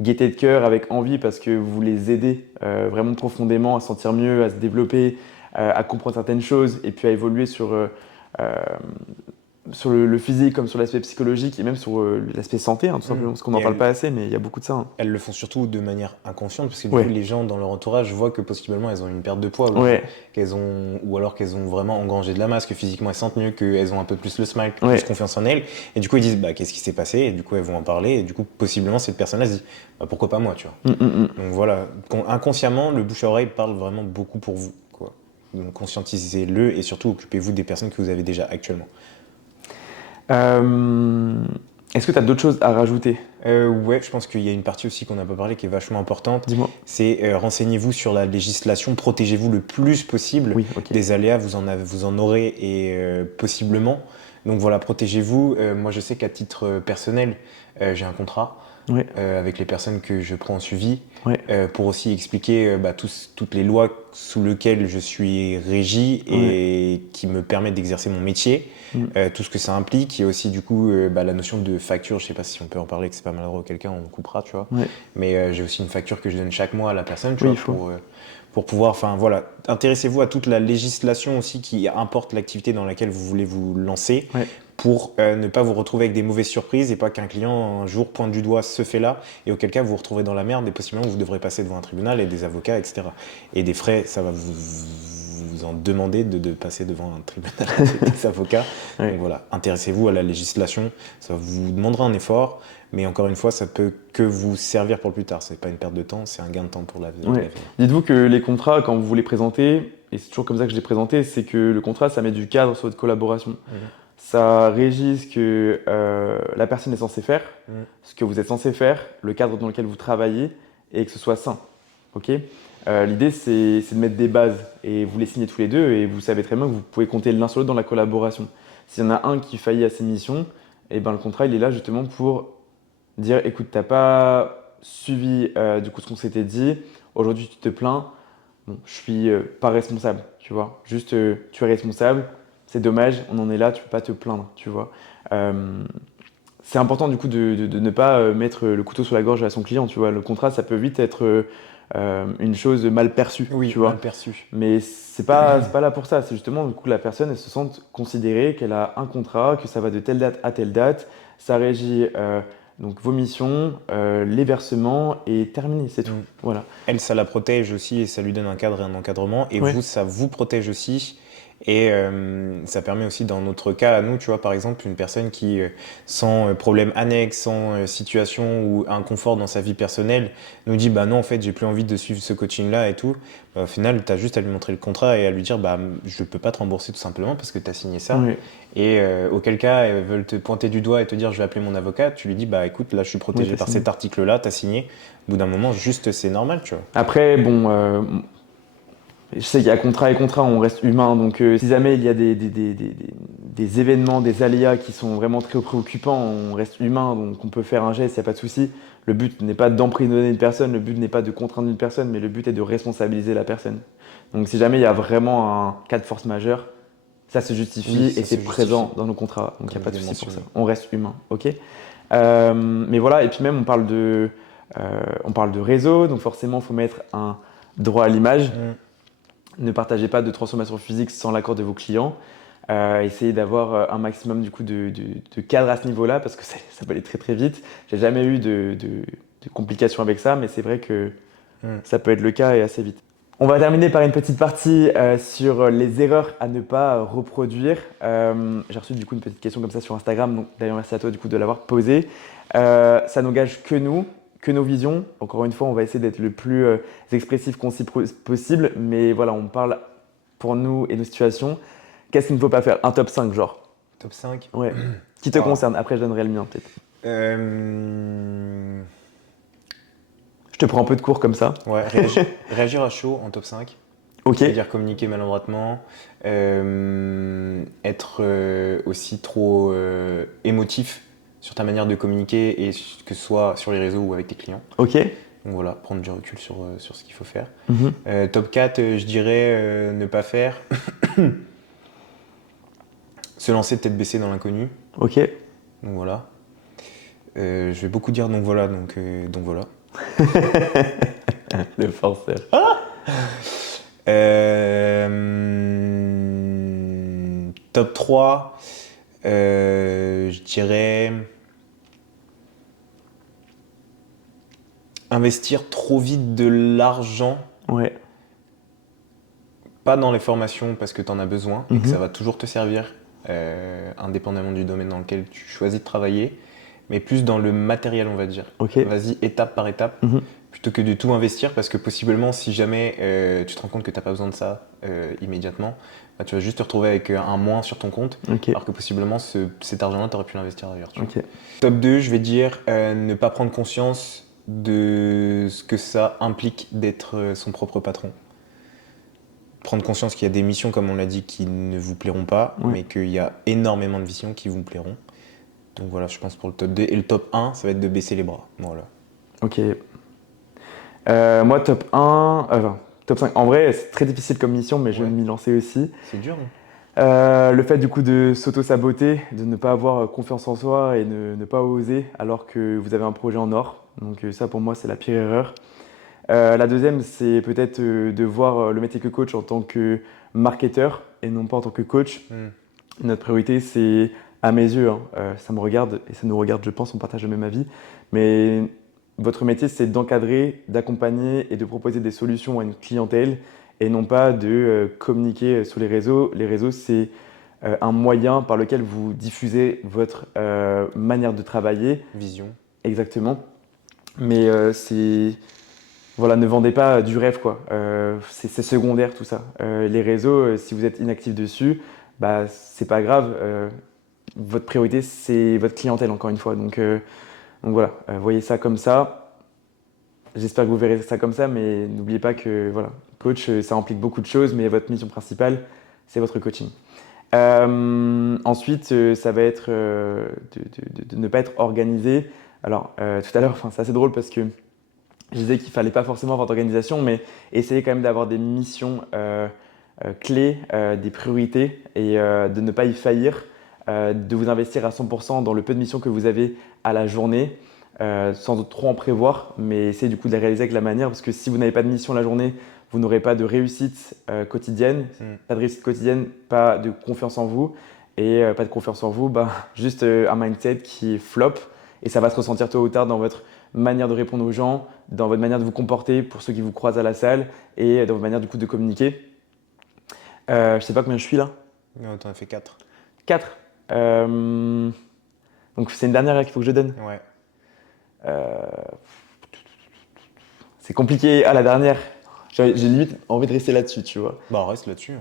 gaieté de cœur, avec envie parce que vous les aidez vraiment profondément à se sentir mieux, à se développer, à comprendre certaines choses et puis à évoluer euh, sur le physique comme sur l'aspect psychologique et même sur l'aspect santé, hein, tout simplement, parce qu'on n'en Et parle pas assez, mais il y a beaucoup de ça. Hein. elles le font surtout de manière inconsciente parce que du Ouais. coup les gens dans leur entourage voient que possiblement elles ont une perte de poids Ouais. ou alors qu'elles ont vraiment engrangé de la masse, que physiquement elles sentent mieux, qu'elles ont un peu plus le smile, Ouais. plus confiance en elles et du coup ils disent bah qu'est-ce qui s'est passé et du coup elles vont en parler et du coup possiblement cette personne-là se dit bah pourquoi pas moi, tu vois. Donc voilà, inconsciemment le bouche à oreille parle vraiment beaucoup pour vous, quoi. Donc conscientisez-le et surtout occupez-vous des personnes que vous avez déjà actuellement. Est-ce que tu as d'autres choses à rajouter? Ouais, je pense qu'il y a une partie aussi qu'on n'a pas parlé qui est vachement importante. Dis-moi. C'est renseignez-vous sur la législation, protégez-vous le plus possible Oui, ok. des aléas, vous en aurez et possiblement. Donc voilà, protégez-vous. Moi, je sais qu'à titre personnel, j'ai un contrat Ouais. avec les personnes que je prends en suivi Ouais. pour aussi expliquer toutes les lois sous lesquelles je suis régi et qui me permettent d'exercer mon métier. Tout ce que ça implique. Il y a aussi du coup la notion de facture, je sais pas si on peut en parler, que c'est pas malheureux quelqu'un, on coupera, tu vois. Ouais. Mais j'ai aussi une facture que je donne chaque mois à la personne, tu Oui, vois, pour pouvoir, enfin voilà, intéressez-vous à toute la législation aussi qui importe l'activité dans laquelle vous voulez vous lancer. Ouais. Pour ne pas vous retrouver avec des mauvaises surprises et pas qu'un client un jour pointe du doigt ce fait-là et auquel cas vous vous retrouverez dans la merde et possiblement vous devrez passer devant un tribunal et des avocats, etc. Et des frais, ça va vous vous en demandez de passer devant un tribunal des avocats. Ouais. Donc voilà, intéressez-vous à la législation, ça vous demandera un effort, mais encore une fois, ça peut que vous servir pour le plus tard. C'est pas une perte de temps, c'est un gain de temps pour l'avenir. Ouais. Dites-vous que les contrats, quand vous les présentez, et c'est toujours comme ça que je les présenté, c'est que le contrat, ça met du cadre sur votre collaboration. Ça régit ce que la personne est censée faire, ce que vous êtes censé faire, le cadre dans lequel vous travaillez, et que ce soit sain. Ok. L'idée, c'est de mettre des bases, et vous les signez tous les deux, et vous savez très bien que vous pouvez compter l'un sur l'autre dans la collaboration. S'il y en a un qui faillit à ses missions, et ben, le contrat, il est là justement pour dire, écoute, t'as pas suivi du coup ce qu'on s'était dit, aujourd'hui tu te plains, bon, je suis pas responsable, tu vois. Juste, tu es responsable, c'est dommage, on en est là, tu peux pas te plaindre, tu vois. C'est important du coup de ne pas mettre le couteau sur la gorge à son client, tu vois. Le contrat, ça peut vite être une chose mal perçue, Oui, tu vois. mal perçu. Mais c'est pas là pour ça. C'est justement du coup la personne, elle se sente considérée, qu'elle a un contrat, que ça va de telle date à telle date. Ça régit donc vos missions, les versements et terminé, c'est tout. Voilà. Elle, ça la protège aussi et ça lui donne un cadre et un encadrement. Et Ouais. vous, ça vous protège aussi. Et ça permet aussi, dans notre cas, à nous, tu vois, par exemple, une personne qui, sans problème annexe, sans situation ou inconfort dans sa vie personnelle, nous dit, bah non, en fait, j'ai plus envie de suivre ce coaching-là et tout. Bah, au final, tu as juste à lui montrer le contrat et à lui dire, bah, je peux pas te rembourser tout simplement parce que tu as signé ça. Ouais. Et auquel cas, elles veulent te pointer du doigt et te dire, je vais appeler mon avocat. Tu lui dis, bah écoute, là, je suis protégé Ouais, t'as par signé. cet article-là, tu as signé. Au bout d'un moment, juste, c'est normal, tu vois. Après, bon, je sais qu'il y a contrat et contrat, on reste humain. Donc, si jamais il y a des événements, des aléas qui sont vraiment très préoccupants, on reste humain, donc on peut faire un geste, il n'y a pas de souci. Le but n'est pas d'emprisonner une personne, le but n'est pas de contraindre une personne, mais le but est de responsabiliser la personne. Donc, si jamais il y a vraiment un cas de force majeure, ça se justifie Oui, et ça c'est se présent justifie. dans nos contrats. Donc, il n'y a Comme pas de vous souci pour ça. mentionnez. On reste humain, ok. Mais voilà, et puis même, on parle de réseau, donc forcément, il faut mettre un droit à l'image. Ne partagez pas de transformation physique sans l'accord de vos clients. Essayez d'avoir un maximum du coup de cadre à ce niveau-là parce que ça peut aller très très vite. J'ai jamais eu de complications avec ça, mais c'est vrai que ça peut être le cas et assez vite. On va terminer par une petite partie sur les erreurs à ne pas reproduire. J'ai reçu du coup une petite question comme ça sur Instagram, donc d'ailleurs merci à toi du coup de l'avoir posée. Ça n'engage que nous, que nos visions. Encore une fois, on va essayer d'être le plus expressif, concis possible, mais voilà, on parle pour nous et nos situations. Qu'est-ce qu'il ne faut pas faire? Un top 5 genre. Top 5. Ouais. Qui te Wow. concerne? Après, je donnerai le mien peut-être. Euh, Je te prends un peu de cours comme ça. Ouais, réagir à chaud en top 5. Ok. C'est-à-dire communiquer maladroitement, être aussi trop émotif sur ta manière de communiquer et que ce soit sur les réseaux ou avec tes clients. Ok. Donc voilà, prendre du recul sur ce qu'il faut faire. Mhm. Top 4, je dirais ne pas faire. Se lancer tête baissée dans l'inconnu. Ok. Donc voilà. Je vais beaucoup dire donc voilà, donc voilà. Le forceur. Top 3, je dirais investir trop vite de l'argent, Ouais. pas dans les formations parce que tu en as besoin et que Mhm. ça va toujours te servir, indépendamment du domaine dans lequel tu choisis de travailler, mais plus dans le matériel, on va dire. Ok. Vas-y étape par étape. Mhm. Plutôt que de tout investir, parce que possiblement, si jamais tu te rends compte que tu n'as pas besoin de ça immédiatement, bah, tu vas juste te retrouver avec un moins sur ton compte, Ok. alors que possiblement cet argent-là, tu aurais pu l'investir ailleurs. Tu vois. Ok. Top 2, je vais dire ne pas prendre conscience de ce que ça implique d'être son propre patron. Prendre conscience qu'il y a des missions, comme on l'a dit, qui ne vous plairont pas, Ouais. mais qu'il y a énormément de missions qui vous plairont. Donc voilà, je pense pour le top 2. Et le top 1, ça va être de baisser les bras. Voilà. Ok. Moi, top 1, top 5. En vrai, c'est très difficile comme mission, mais je vais Ouais. m'y lancer aussi. C'est dur, hein. Le fait du coup de s'auto-saboter, de ne pas avoir confiance en soi et ne pas oser alors que vous avez un projet en or. Donc ça pour moi c'est la pire erreur. La deuxième c'est peut-être de voir le métier que coach en tant que marketeur et non pas en tant que coach. Notre priorité c'est à mes yeux, hein, ça me regarde et ça nous regarde je pense, on partage le même avis, mais votre métier c'est d'encadrer, d'accompagner et de proposer des solutions à une clientèle et non pas de communiquer sur les réseaux. Les réseaux, c'est un moyen par lequel vous diffusez votre manière de travailler, Vision. exactement. Mais voilà, ne vendez pas du rêve, quoi. C'est secondaire tout ça. Les réseaux, si vous êtes inactif dessus, bah c'est pas grave. Votre priorité, c'est votre clientèle, encore une fois. Donc voilà, voyez ça comme ça. J'espère que vous verrez ça comme ça, mais n'oubliez pas que voilà, coach, ça implique beaucoup de choses, mais votre mission principale, c'est votre coaching. Ensuite, ça va être de ne pas être organisé. Alors, tout à l'heure, enfin, c'est assez drôle parce que je disais qu'il fallait pas forcément avoir d'organisation, mais essayez quand même d'avoir des missions clés, des priorités et de ne pas y faillir, de vous investir à 100% dans le peu de missions que vous avez à la journée, sans trop en prévoir, mais essayez du coup de les réaliser avec la manière, parce que si vous n'avez pas de mission la journée, vous n'aurez pas de réussite quotidienne, pas de réussite quotidienne, pas de confiance en vous, et pas de confiance en vous, bah, juste un mindset qui flop, et ça va se ressentir tôt ou tard dans votre manière de répondre aux gens, dans votre manière de vous comporter pour ceux qui vous croisent à la salle, et dans votre manière du coup de communiquer. Je sais pas combien je suis là. Non, t'en as fait 4. 4. Donc c'est une dernière là qu'il faut que je donne. Ouais. Euh, c'est compliqué. À la dernière, j'ai limite envie de rester là-dessus, tu vois. Bah, on reste là-dessus.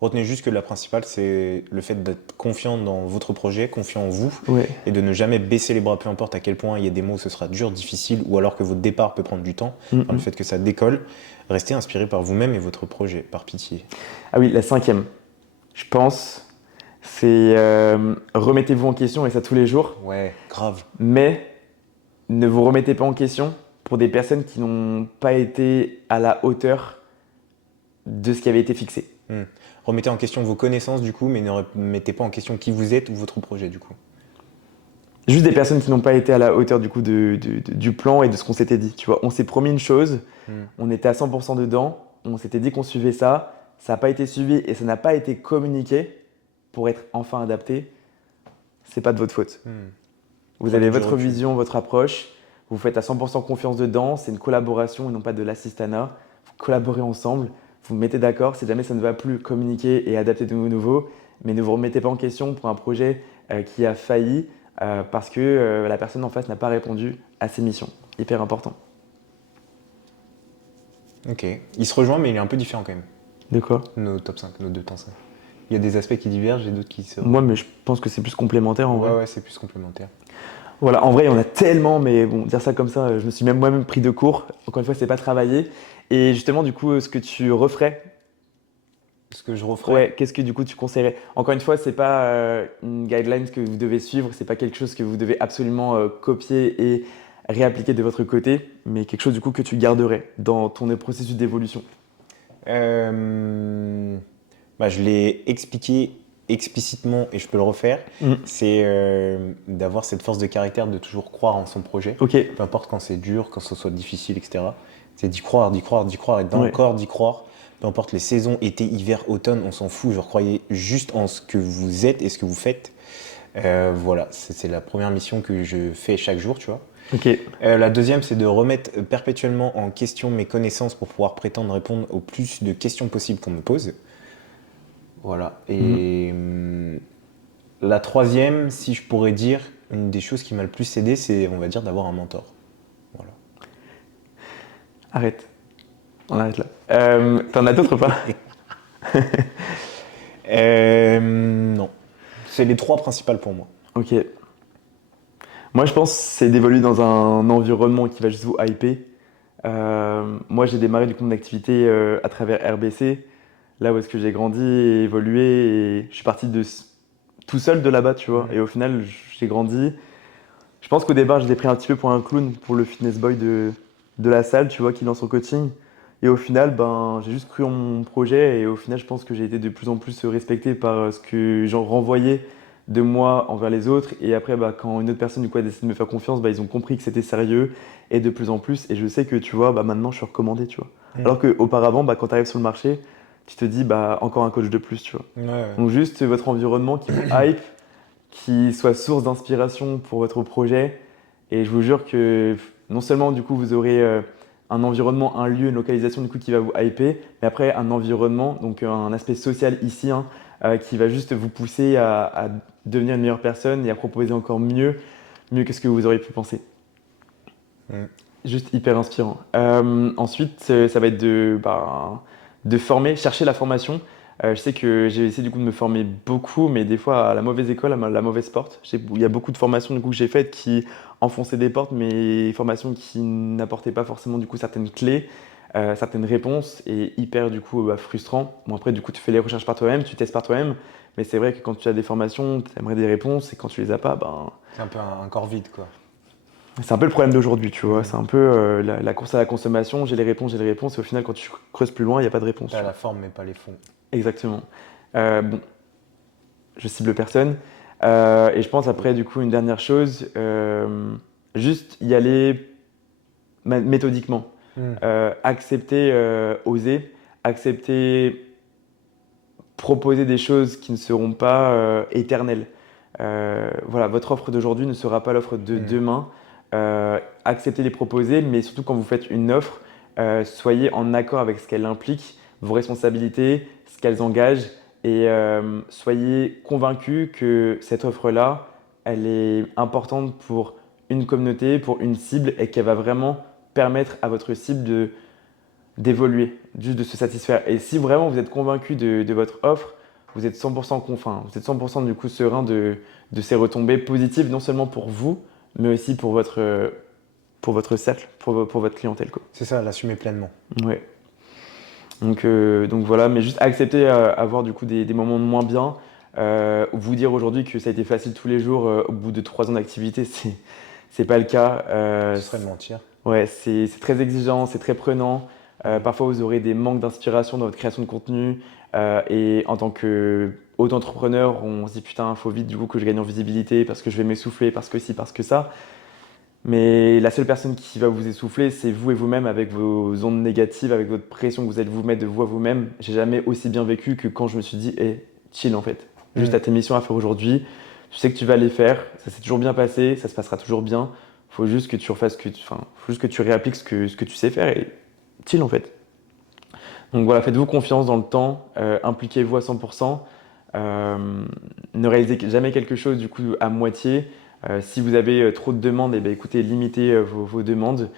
Retenez juste que la principale, c'est le fait d'être confiant dans votre projet, confiant en vous, Ouais. et de ne jamais baisser les bras, peu importe à quel point il y a des mots où ce sera dur, difficile, ou alors que votre départ peut prendre du temps. Enfin, le fait que ça décolle, restez inspiré par vous-même et votre projet, par pitié. Ah oui, la cinquième, je pense, c'est remettez-vous en question, et ça tous les jours, Ouais, grave. mais ne vous remettez pas en question pour des personnes qui n'ont pas été à la hauteur de ce qui avait été fixé. Remettez en question vos connaissances du coup, mais ne remettez pas en question qui vous êtes ou votre projet du coup. Juste des personnes qui n'ont pas été à la hauteur du coup du plan et de ce qu'on s'était dit. Tu vois, on s'est promis une chose, on était à 100% dedans, on s'était dit qu'on suivait ça, ça n'a pas été suivi et ça n'a pas été communiqué pour être enfin adapté. C'est pas de votre faute. Vous Prenez avez du votre recul. vision, votre approche, vous faites à 100% confiance dedans, c'est une collaboration et non pas de l'assistanat. Vous collaborez ensemble, vous vous mettez d'accord, si jamais ça ne va plus, communiquer et adapter de nouveau, mais ne vous remettez pas en question pour un projet qui a failli parce que la personne en face n'a pas répondu à ses missions. Hyper important. Ok. Il se rejoint, mais il est un peu différent quand même. De quoi? Nos top 5, nos deux top 5. Il y a des aspects qui divergent et d'autres qui se. Moi, mais je pense que c'est plus complémentaire en vrai. Ouais, c'est plus complémentaire. Voilà, en vrai, il y en a tellement, mais bon, dire ça comme ça, je me suis même moi-même pris de court. Encore une fois, c'est pas travaillé. Et justement, du coup, ce que tu referais, Ce que je referais. ouais, qu'est-ce que du coup tu conseillerais? Encore une fois, c'est pas une guideline que vous devez suivre, c'est pas quelque chose que vous devez absolument copier et réappliquer de votre côté, mais quelque chose du coup que tu garderais dans ton processus d'évolution. Bah, je l'ai expliqué explicitement et je peux le refaire. C'est d'avoir cette force de caractère de toujours croire en son projet. Ok, Peu importe quand c'est dur, quand ce soit difficile, etc. C'est d'y croire, d'y croire, d'y croire et Ouais. d'encore d'y croire. Peu importe les saisons, été, hiver, automne, on s'en fout. Je croyais juste en ce que vous êtes et ce que vous faites. Voilà, c'est la première mission que je fais chaque jour, tu vois. ok, La deuxième, c'est de remettre perpétuellement en question mes connaissances pour pouvoir prétendre répondre au plus de questions possibles qu'on me pose. Voilà. Et la troisième, si je pourrais dire, une des choses qui m'a le plus aidé, c'est, on va dire, d'avoir un mentor. Voilà. arrête. On arrête là. T'en as d'autres ou pas? Non. C'est les trois principales pour moi. Ok. Moi, je pense que c'est d'évoluer dans un environnement qui va juste vous hyper. Moi, j'ai démarré du coup mon activité à travers RBC, là où est-ce que j'ai grandi et évolué. Et je suis parti tout seul de là-bas, tu vois. Et au final, j'ai grandi. Je pense qu'au départ, je l'ai pris un petit peu pour un clown, pour le fitness boy de la salle, tu vois, qui lance son coaching. Et au final, ben, j'ai juste cru en mon projet. Et au final, je pense que j'ai été de plus en plus respecté par ce que j'en renvoyais de moi envers les autres. Et après, bah, quand une autre personne du coup, a décidé de me faire confiance, bah, ils ont compris que c'était sérieux et de plus en plus. Et je sais que tu vois, bah, maintenant je suis recommandé, tu vois. Alors qu'auparavant, bah, quand tu arrives sur le marché, tu te dis, bah, encore un coach de plus, tu vois. Ouais. Donc juste votre environnement qui vous hype, qui soit source d'inspiration pour votre projet. Et je vous jure que non seulement du coup vous aurez un environnement, un lieu, une localisation du coup qui va vous hyper, mais après un environnement, donc un aspect social ici, hein, qui va juste vous pousser à devenir une meilleure personne et à proposer encore mieux que ce que vous auriez pu penser. Mm. Juste hyper inspirant. Ensuite, ça va être de former, chercher la formation. Je sais que j'ai essayé du coup de me former beaucoup, mais des fois à la mauvaise école, à la mauvaise porte. Il y a beaucoup de formations du coup que j'ai faites qui enfonçaient des portes, mais formations qui n'apportaient pas forcément du coup certaines clés, certaines réponses, et hyper du coup frustrant. Bon après du coup tu fais les recherches par toi-même, tu testes par toi-même, mais c'est vrai que quand tu as des formations, tu aimerais des réponses, et quand tu les as pas, ben C'est un peu un corps vide, quoi. c'est un peu le problème d'aujourd'hui, tu vois. Mm. C'est un peu la course à la consommation. J'ai les réponses, et au final, quand tu creuses plus loin, il n'y a pas de réponse. T'as Tu la vois. forme, mais pas les fonds. Exactement. Bon, je cible personne. Et je pense après, du coup, une dernière chose, juste y aller méthodiquement. Mm. Accepter, oser, accepter, proposer des choses qui ne seront pas éternelles. Voilà, votre offre d'aujourd'hui ne sera pas l'offre de Mm. demain. Acceptez les proposer, mais surtout quand vous faites une offre, soyez en accord avec ce qu'elle implique, vos responsabilités, ce qu'elles engagent, et soyez convaincus que cette offre-là, elle est importante pour une communauté, pour une cible, et qu'elle va vraiment permettre à votre cible d'évoluer, juste de se satisfaire. Et si vraiment vous êtes convaincu de votre offre, vous êtes 100% vous êtes 100% du coup serein de ces retombées positives, non seulement pour vous, mais aussi pour votre cercle, pour votre clientèle, quoi. C'est ça, l'assumer pleinement. Ouais. Donc voilà, mais juste accepter avoir du coup des moments de moins bien. Vous dire aujourd'hui que ça a été facile tous les jours au bout de 3 ans d'activité, c'est pas le cas. Ce serait de mentir. Ouais, c'est très exigeant, c'est très prenant. Mm. Parfois, vous aurez des manques d'inspiration dans votre création de contenu. Et en tant qu'auto-entrepreneur, on se dit putain, il faut vite du coup que je gagne en visibilité parce que je vais m'essouffler, parce que ci, parce que ça. Mais la seule personne qui va vous essouffler, c'est vous et vous-même avec vos ondes négatives, avec votre pression que vous allez vous mettre de vous à vous-même. J'ai jamais aussi bien vécu que quand je me suis dit, hey, chill en fait. Juste Mm. à tes missions à faire aujourd'hui. Tu sais que tu vas les faire, ça s'est toujours bien passé, ça se passera toujours bien. Faut juste que tu refasses, enfin, faut juste que tu réappliques ce que tu sais faire et chill en fait. Donc voilà, faites-vous confiance dans le temps, impliquez-vous à 100%, ne réalisez jamais quelque chose du coup à moitié. Si vous avez trop de demandes, eh ben, écoutez, limitez vos demandes.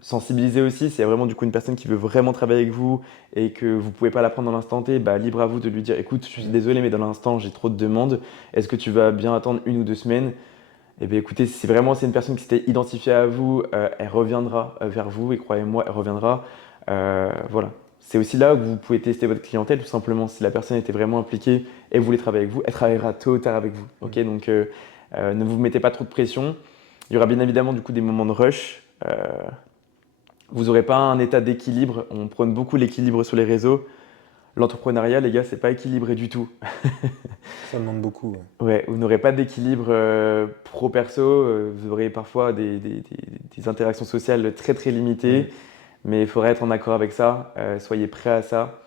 Sensibilisez aussi, s'il y a vraiment du coup une personne qui veut vraiment travailler avec vous et que vous ne pouvez pas la prendre dans l'instant T, bah, libre à vous de lui dire, écoute, je suis désolé, mais dans l'instant j'ai trop de demandes. Est-ce que tu vas bien attendre 1 ou 2 semaines? Eh bien, écoutez, si vraiment c'est une personne qui s'était identifiée à vous, elle reviendra vers vous et croyez-moi, elle reviendra. Voilà. C'est aussi là où vous pouvez tester votre clientèle, tout simplement. Si la personne était vraiment impliquée et voulait travailler avec vous, elle travaillera tôt ou tard avec vous. Ok, donc, ne vous mettez pas trop de pression. Il y aura bien évidemment du coup des moments de rush. Vous n'aurez pas un état d'équilibre. On prône beaucoup l'équilibre sur les réseaux. L'entrepreneuriat, les gars, c'est pas équilibré du tout. Ça demande beaucoup. Ouais. Ouais, vous n'aurez pas d'équilibre pro-perso, vous aurez parfois des interactions sociales très très limitées, Mm. mais il faudrait être en accord avec ça, soyez prêts à ça,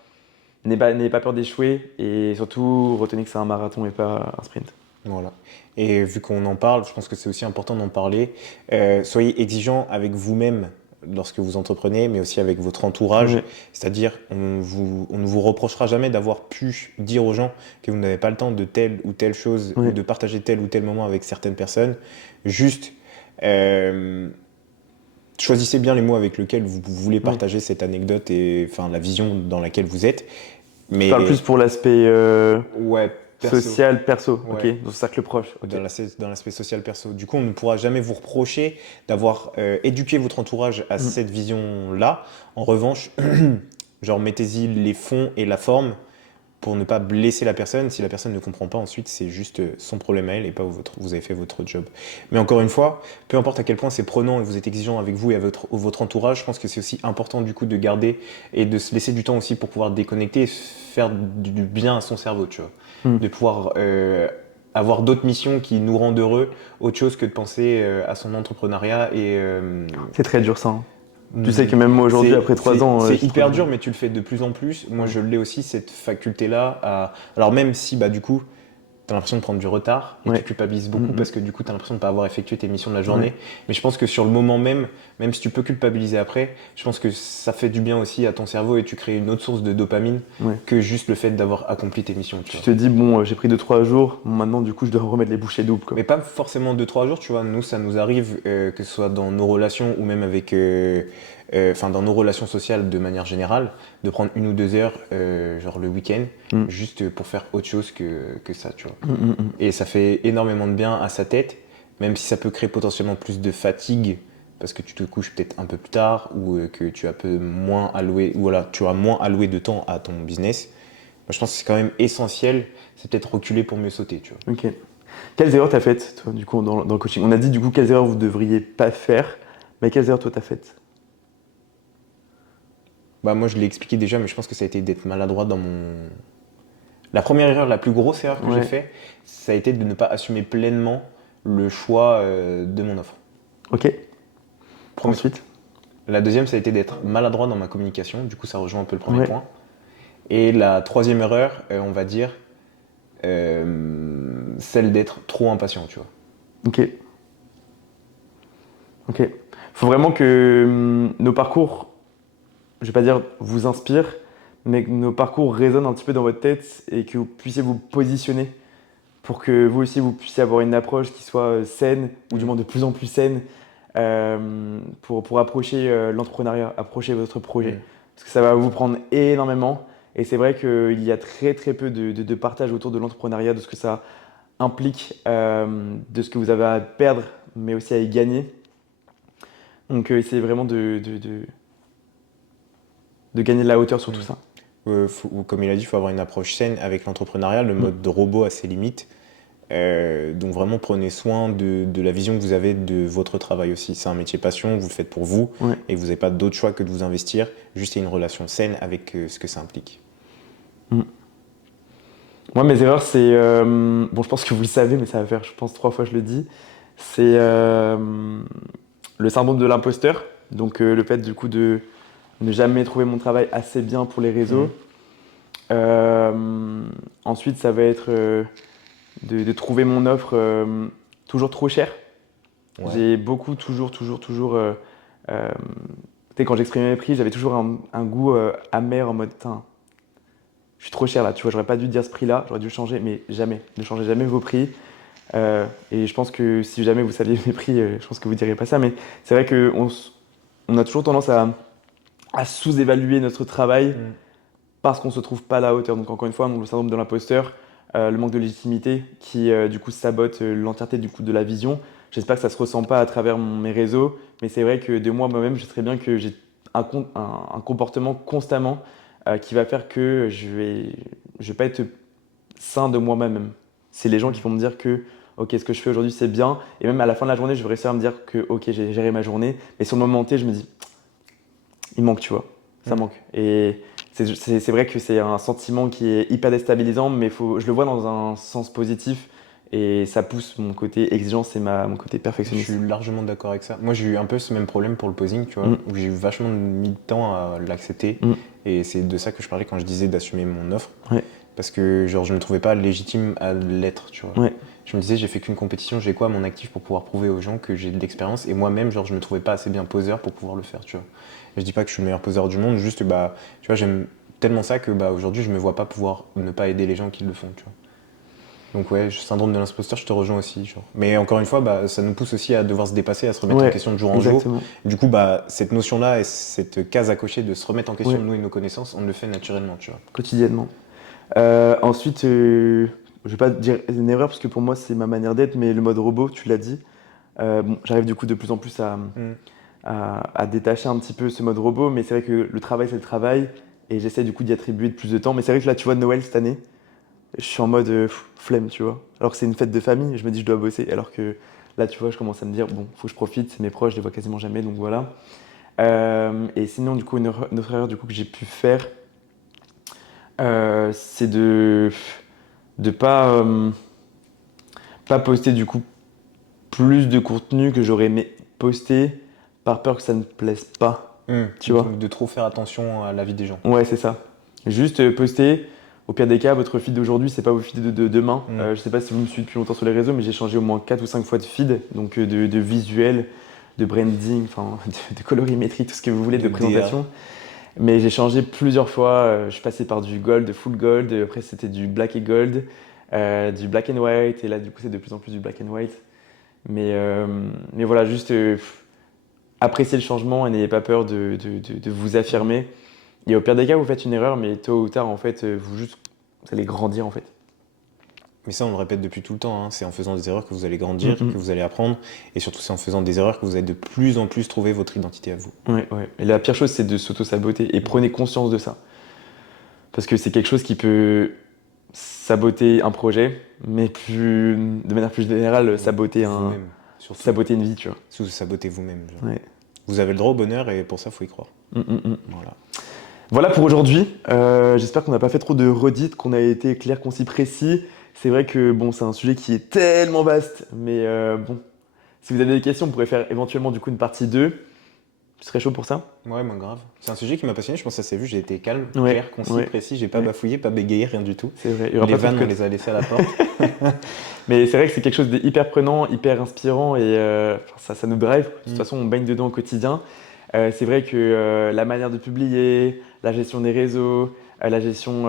n'ayez pas peur d'échouer et surtout retenez que c'est un marathon et pas un sprint. Voilà. Et vu qu'on en parle, je pense que c'est aussi important d'en parler. Soyez exigeant avec vous-même lorsque vous entreprenez, mais aussi avec votre entourage. Ouais, C'est-à-dire, on ne vous reprochera jamais d'avoir pu dire aux gens que vous n'avez pas le temps de telle ou telle chose ou ouais, de partager tel ou tel moment avec certaines personnes. Juste, euh, choisissez bien les mots avec lesquels vous voulez ouais. partager cette anecdote et enfin la vision dans laquelle vous êtes. Je parle Mais plus pour l'aspect ouais, perso. social, perso, ok, Ouais. dans ce cercle proche, ok. Dans l'aspect social perso. Du coup, on ne pourra jamais vous reprocher d'avoir éduqué votre entourage à Mm. cette vision-là. En revanche, genre mettez-y les fonds et la forme pour ne pas blesser la personne. Si la personne ne comprend pas, ensuite, c'est juste son problème à elle et pas vous avez fait votre job. Mais encore une fois, peu importe à quel point c'est prenant et vous êtes exigeant avec vous et avec votre entourage, je pense que c'est aussi important du coup de garder et de se laisser du temps aussi pour pouvoir déconnecter et faire du bien à son cerveau, tu vois. Mm. De pouvoir avoir d'autres missions qui nous rendent heureux, autre chose que de penser à son entrepreneuriat et C'est très dur ça, hein. Tu sais que même moi aujourd'hui, après 3 ans, c'est j'ai trop hyper de... dur, mais tu le fais de plus en plus. Moi, Ouais. je l'ai aussi, cette faculté-là. Alors, même si, bah, du coup, as l'impression de prendre du retard et Ouais. tu culpabilises beaucoup Mhm. parce que du coup, tu as l'impression de ne pas avoir effectué tes missions de la journée. Mais je pense que sur le moment même, même si tu peux culpabiliser après, je pense que ça fait du bien aussi à ton cerveau et tu crées une autre source de dopamine Ouais. que juste le fait d'avoir accompli tes missions, tu Tu vois. te dis, bon, j'ai pris 2-3 jours, bon, maintenant, du coup, je dois remettre les bouchées doubles, quoi. Mais pas forcément 2 3 jours, tu vois. Nous, ça nous arrive, que ce soit dans nos relations ou même avec, enfin, dans nos relations sociales de manière générale, de prendre 1 ou 2 heures, genre le week-end, Mm. juste pour faire autre chose que ça, tu vois. Mm, mm, mm. Et ça fait énormément de bien à sa tête, même si ça peut créer potentiellement plus de fatigue parce que tu te couches peut-être un peu plus tard ou que tu as peu moins alloué, ou voilà, tu as moins alloué de temps à ton business. Moi, je pense que c'est quand même essentiel, c'est peut-être reculer pour mieux sauter, tu vois. Ok. Quelles erreurs t'as faites, toi, du coup, dans le coaching? On a dit, du coup, quelles erreurs vous devriez pas faire, mais quelles erreurs, toi, t'as faites? Bah, moi, je l'ai expliqué déjà, mais je pense que ça a été d'être maladroit dans mon. La première erreur, la plus grosse erreur que j'ai Ouais. fait, ça a été de ne pas assumer pleinement le choix de mon offre. Ok. Premier truc. Ensuite? La deuxième, ça a été d'être maladroit dans ma communication. Du coup, ça rejoint un peu le premier Ouais. point. Et la troisième erreur, on va dire, celle d'être trop impatient, tu vois. Ok. Ok. Faut vraiment que nos parcours, je vais pas dire vous inspirent, mais que nos parcours résonnent un petit peu dans votre tête et que vous puissiez vous positionner pour que vous aussi vous puissiez avoir une approche qui soit saine, ou du Mm. moins de plus en plus saine, pour approcher l'entrepreneuriat, approcher votre projet. Mm. Parce que ça va vous prendre énormément. Et c'est vrai qu'il y a très très peu de partage autour de l'entrepreneuriat, de ce que ça implique, de ce que vous avez à perdre, mais aussi à y gagner. Donc essayez vraiment de gagner de la hauteur sur tout Mm. ça. Comme il a dit, il faut avoir une approche saine avec l'entrepreneuriat. Le Mm. mode de robot a ses limites. Donc vraiment, prenez soin de la vision que vous avez de votre travail aussi. C'est un métier passion, vous le faites pour vous Ouais. et vous n'avez pas d'autre choix que de vous investir. Juste une relation saine avec ce que ça implique. Mm. Moi, mes erreurs, c'est. Bon, je pense que vous le savez, mais ça va faire, je pense, 3 fois que je le dis. C'est le syndrome de l'imposteur. Donc, le fait, du coup, de ne jamais trouver mon travail assez bien pour les réseaux. Mm. Euh, Ensuite, ça va être de trouver mon offre toujours trop chère. Ouais. J'ai beaucoup, toujours. Tu sais, quand j'exprimais mes prix, j'avais toujours un goût amer en mode, putain, je suis trop cher là, tu vois, j'aurais pas dû dire ce prix-là, j'aurais dû le changer, mais jamais. Ne changez jamais vos prix. Et je pense que si jamais vous saviez mes prix, je pense que vous diriez pas ça, mais c'est vrai qu'on a toujours tendance à sous-évaluer notre travail Mm. parce qu'on se trouve pas à la hauteur. Donc encore une fois, donc, le syndrome de l'imposteur, le manque de légitimité qui du coup sabote l'entièreté du coup de la vision. J'espère que ça se ressent pas à travers mes réseaux, mais c'est vrai que de moi-même, je sais bien que j'ai un comportement constamment qui va faire que je vais pas être sain de moi-même. C'est les gens qui Mm. vont me dire que ok, ce que je fais aujourd'hui c'est bien, et même à la fin de la journée, je vais réussir à me dire que ok, j'ai géré ma journée, mais sur le moment T, je me dis il manque, tu vois, ça Mm. manque. Et c'est vrai que c'est un sentiment qui est hyper déstabilisant, mais je le vois dans un sens positif et ça pousse mon côté exigence et mon côté Je suis perfectionniste. largement d'accord avec ça. Moi, j'ai eu un peu ce même problème pour le posing, tu vois, Mm, où j'ai eu vachement mis de temps à l'accepter. mm, Et c'est de ça que je parlais quand je disais d'assumer mon offre. ouais, Parce que, genre, je me trouvais pas légitime à l'être, tu vois. ouais, Je me disais, j'ai fait qu'une compétition, j'ai quoi à mon actif pour pouvoir prouver aux gens que j'ai de l'expérience. Et moi-même, genre, je me trouvais pas assez bien poseur pour pouvoir le faire, tu vois. Et je dis pas que je suis le meilleur poseur du monde, juste, bah, tu vois, j'aime tellement ça que, bah, aujourd'hui, je me vois pas pouvoir ne pas aider les gens qui le font, tu vois. Donc ouais, syndrome de l'imposteur, je te rejoins aussi, genre. Mais encore une fois, bah, ça nous pousse aussi à devoir se dépasser, à se remettre en ouais, question de jour en jour. exactement. Du coup, bah, cette notion-là et cette case à cocher de se remettre en question Ouais, nous et nos connaissances, on le fait naturellement, tu vois. quotidiennement. Ensuite, je vais pas dire une erreur parce que pour moi c'est ma manière d'être, mais le mode robot, tu l'as dit. Bon, j'arrive du coup de plus en plus Mm. à détacher un petit peu ce mode robot, mais c'est vrai que le travail c'est le travail et j'essaie du coup d'y attribuer de plus de temps. Mais c'est vrai que là, tu vois, Noël cette année, je suis en mode flemme, tu vois. Alors que c'est une fête de famille, je me dis je dois bosser. Alors que là, tu vois, je commence à me dire bon, faut que je profite, c'est mes proches, je les vois quasiment jamais, donc voilà. Et sinon, du coup, une autre erreur du coup, que j'ai pu faire, c'est de pas poster du coup plus de contenu que j'aurais aimé poster par peur que ça ne plaise pas, Mm. tu vois. Donc de trop faire attention à la vie des gens. Ouais, c'est ça. Juste poster. Au pire des cas, votre feed d'aujourd'hui, c'est pas vos feeds de demain. Mm. Je sais pas si vous me suivez depuis longtemps sur les réseaux, mais j'ai changé au moins 4 ou 5 fois de feed, donc de visuel, de branding, enfin de colorimétrie, tout ce que vous voulez, de De DA. présentation. Mais j'ai changé plusieurs fois. Je suis passé par du gold, full gold. Après, c'était du black et gold, du black and white. Et là, du coup, c'est de plus en plus du black and white. Mais voilà, juste appréciez le changement et n'ayez pas peur de vous affirmer. Et au pire des cas, vous faites une erreur, mais tôt ou tard, en fait, vous allez grandir, en fait. Mais ça, on le répète depuis tout le temps, hein. C'est en faisant des erreurs que vous allez grandir, Mhm. que vous allez apprendre, et surtout c'est en faisant des erreurs que vous allez de plus en plus trouver votre identité à vous. Ouais, ouais. Et la pire chose, c'est de s'auto-saboter. Et prenez conscience de ça. Parce que c'est quelque chose qui peut saboter un projet, mais de manière plus générale, Vous-même, surtout. saboter une vie, tu vois. Si vous sabotez vous-même. Genre. Ouais. Vous avez le droit au bonheur, et pour ça, il faut y croire. Mm. Voilà. Voilà pour aujourd'hui. J'espère qu'on n'a pas fait trop de redites, qu'on a été clair, concis, précis. C'est vrai que bon, c'est un sujet qui est tellement vaste, mais bon, si vous avez des questions, on pourrait faire éventuellement du coup une partie 2. Tu serais chaud pour ça? Ouais, moi grave. C'est un sujet qui m'a passionné, je pense que ça s'est vu, j'ai été calme, Ouais, clair, concis, ouais. précis, j'ai pas Ouais. bafouillé, pas bégayé, rien du tout. C'est vrai. Il y aura Les pas trop de vannes, on codes. les a laissées à la porte. Mais c'est vrai que c'est quelque chose d'hyper prenant, hyper inspirant et ça nous drive. De toute façon, on baigne dedans au quotidien. C'est vrai que la manière de publier, la gestion des réseaux, la gestion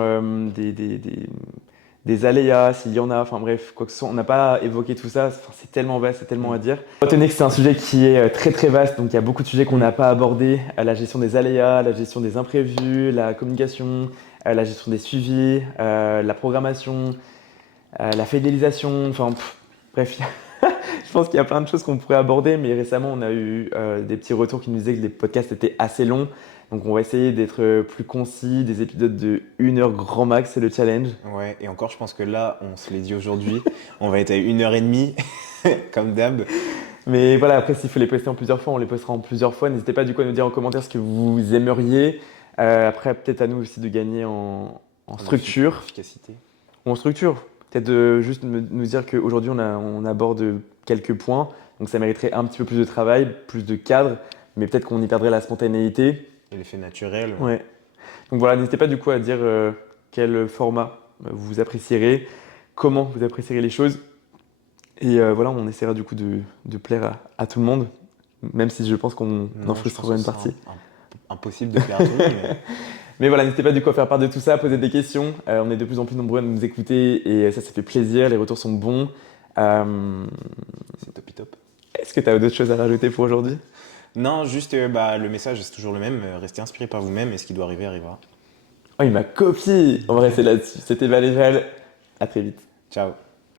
des aléas, s'il y en a, enfin bref, quoi que ce soit, on n'a pas évoqué tout ça. Enfin, c'est tellement vaste, c'est tellement à dire. Retenez que c'est un sujet qui est très très vaste, donc il y a beaucoup de sujets qu'on n'a pas abordés. La gestion des aléas, la gestion des imprévus, la communication, la gestion des suivis, la programmation, la fidélisation, enfin bref, je pense qu'il y a plein de choses qu'on pourrait aborder, mais récemment on a eu des petits retours qui nous disaient que les podcasts étaient assez longs, donc on va essayer d'être plus concis, des épisodes de 1 heure grand max, c'est le challenge. Ouais, et encore, je pense que là, on se l'est dit aujourd'hui, on va être à 1h30, comme d'hab. Mais voilà, après s'il faut les poster en plusieurs fois, on les postera en plusieurs fois. N'hésitez pas du coup à nous dire en commentaire ce que vous aimeriez. Après peut-être à nous aussi de gagner en structure. Efficacité. Ou en structure. Peut-être de juste nous dire qu'aujourd'hui on aborde quelques points, donc ça mériterait un petit peu plus de travail, plus de cadre, mais peut-être qu'on y perdrait la spontanéité. Et l'effet naturel. Ouais. Donc voilà, n'hésitez pas du coup à dire quel format vous apprécierez, comment vous apprécierez les choses. Et voilà, on essaiera du coup de plaire à tout le monde, même si je pense qu'on Non, en je frustrera pense une que partie. c'est impossible de plaire à tout le monde, mais Mais voilà, n'hésitez pas du coup à faire part de tout ça, à poser des questions. On est de plus en plus nombreux à nous écouter et ça fait plaisir, les retours sont bons. c'est top. Est-ce que tu as d'autres choses à rajouter pour aujourd'hui? Non, juste le message c'est toujours le même, restez inspiré par vous-même et ce qui doit arriver arrivera. Oh, il m'a copié! On va rester là-dessus. C'était Valéval. À très vite. Ciao.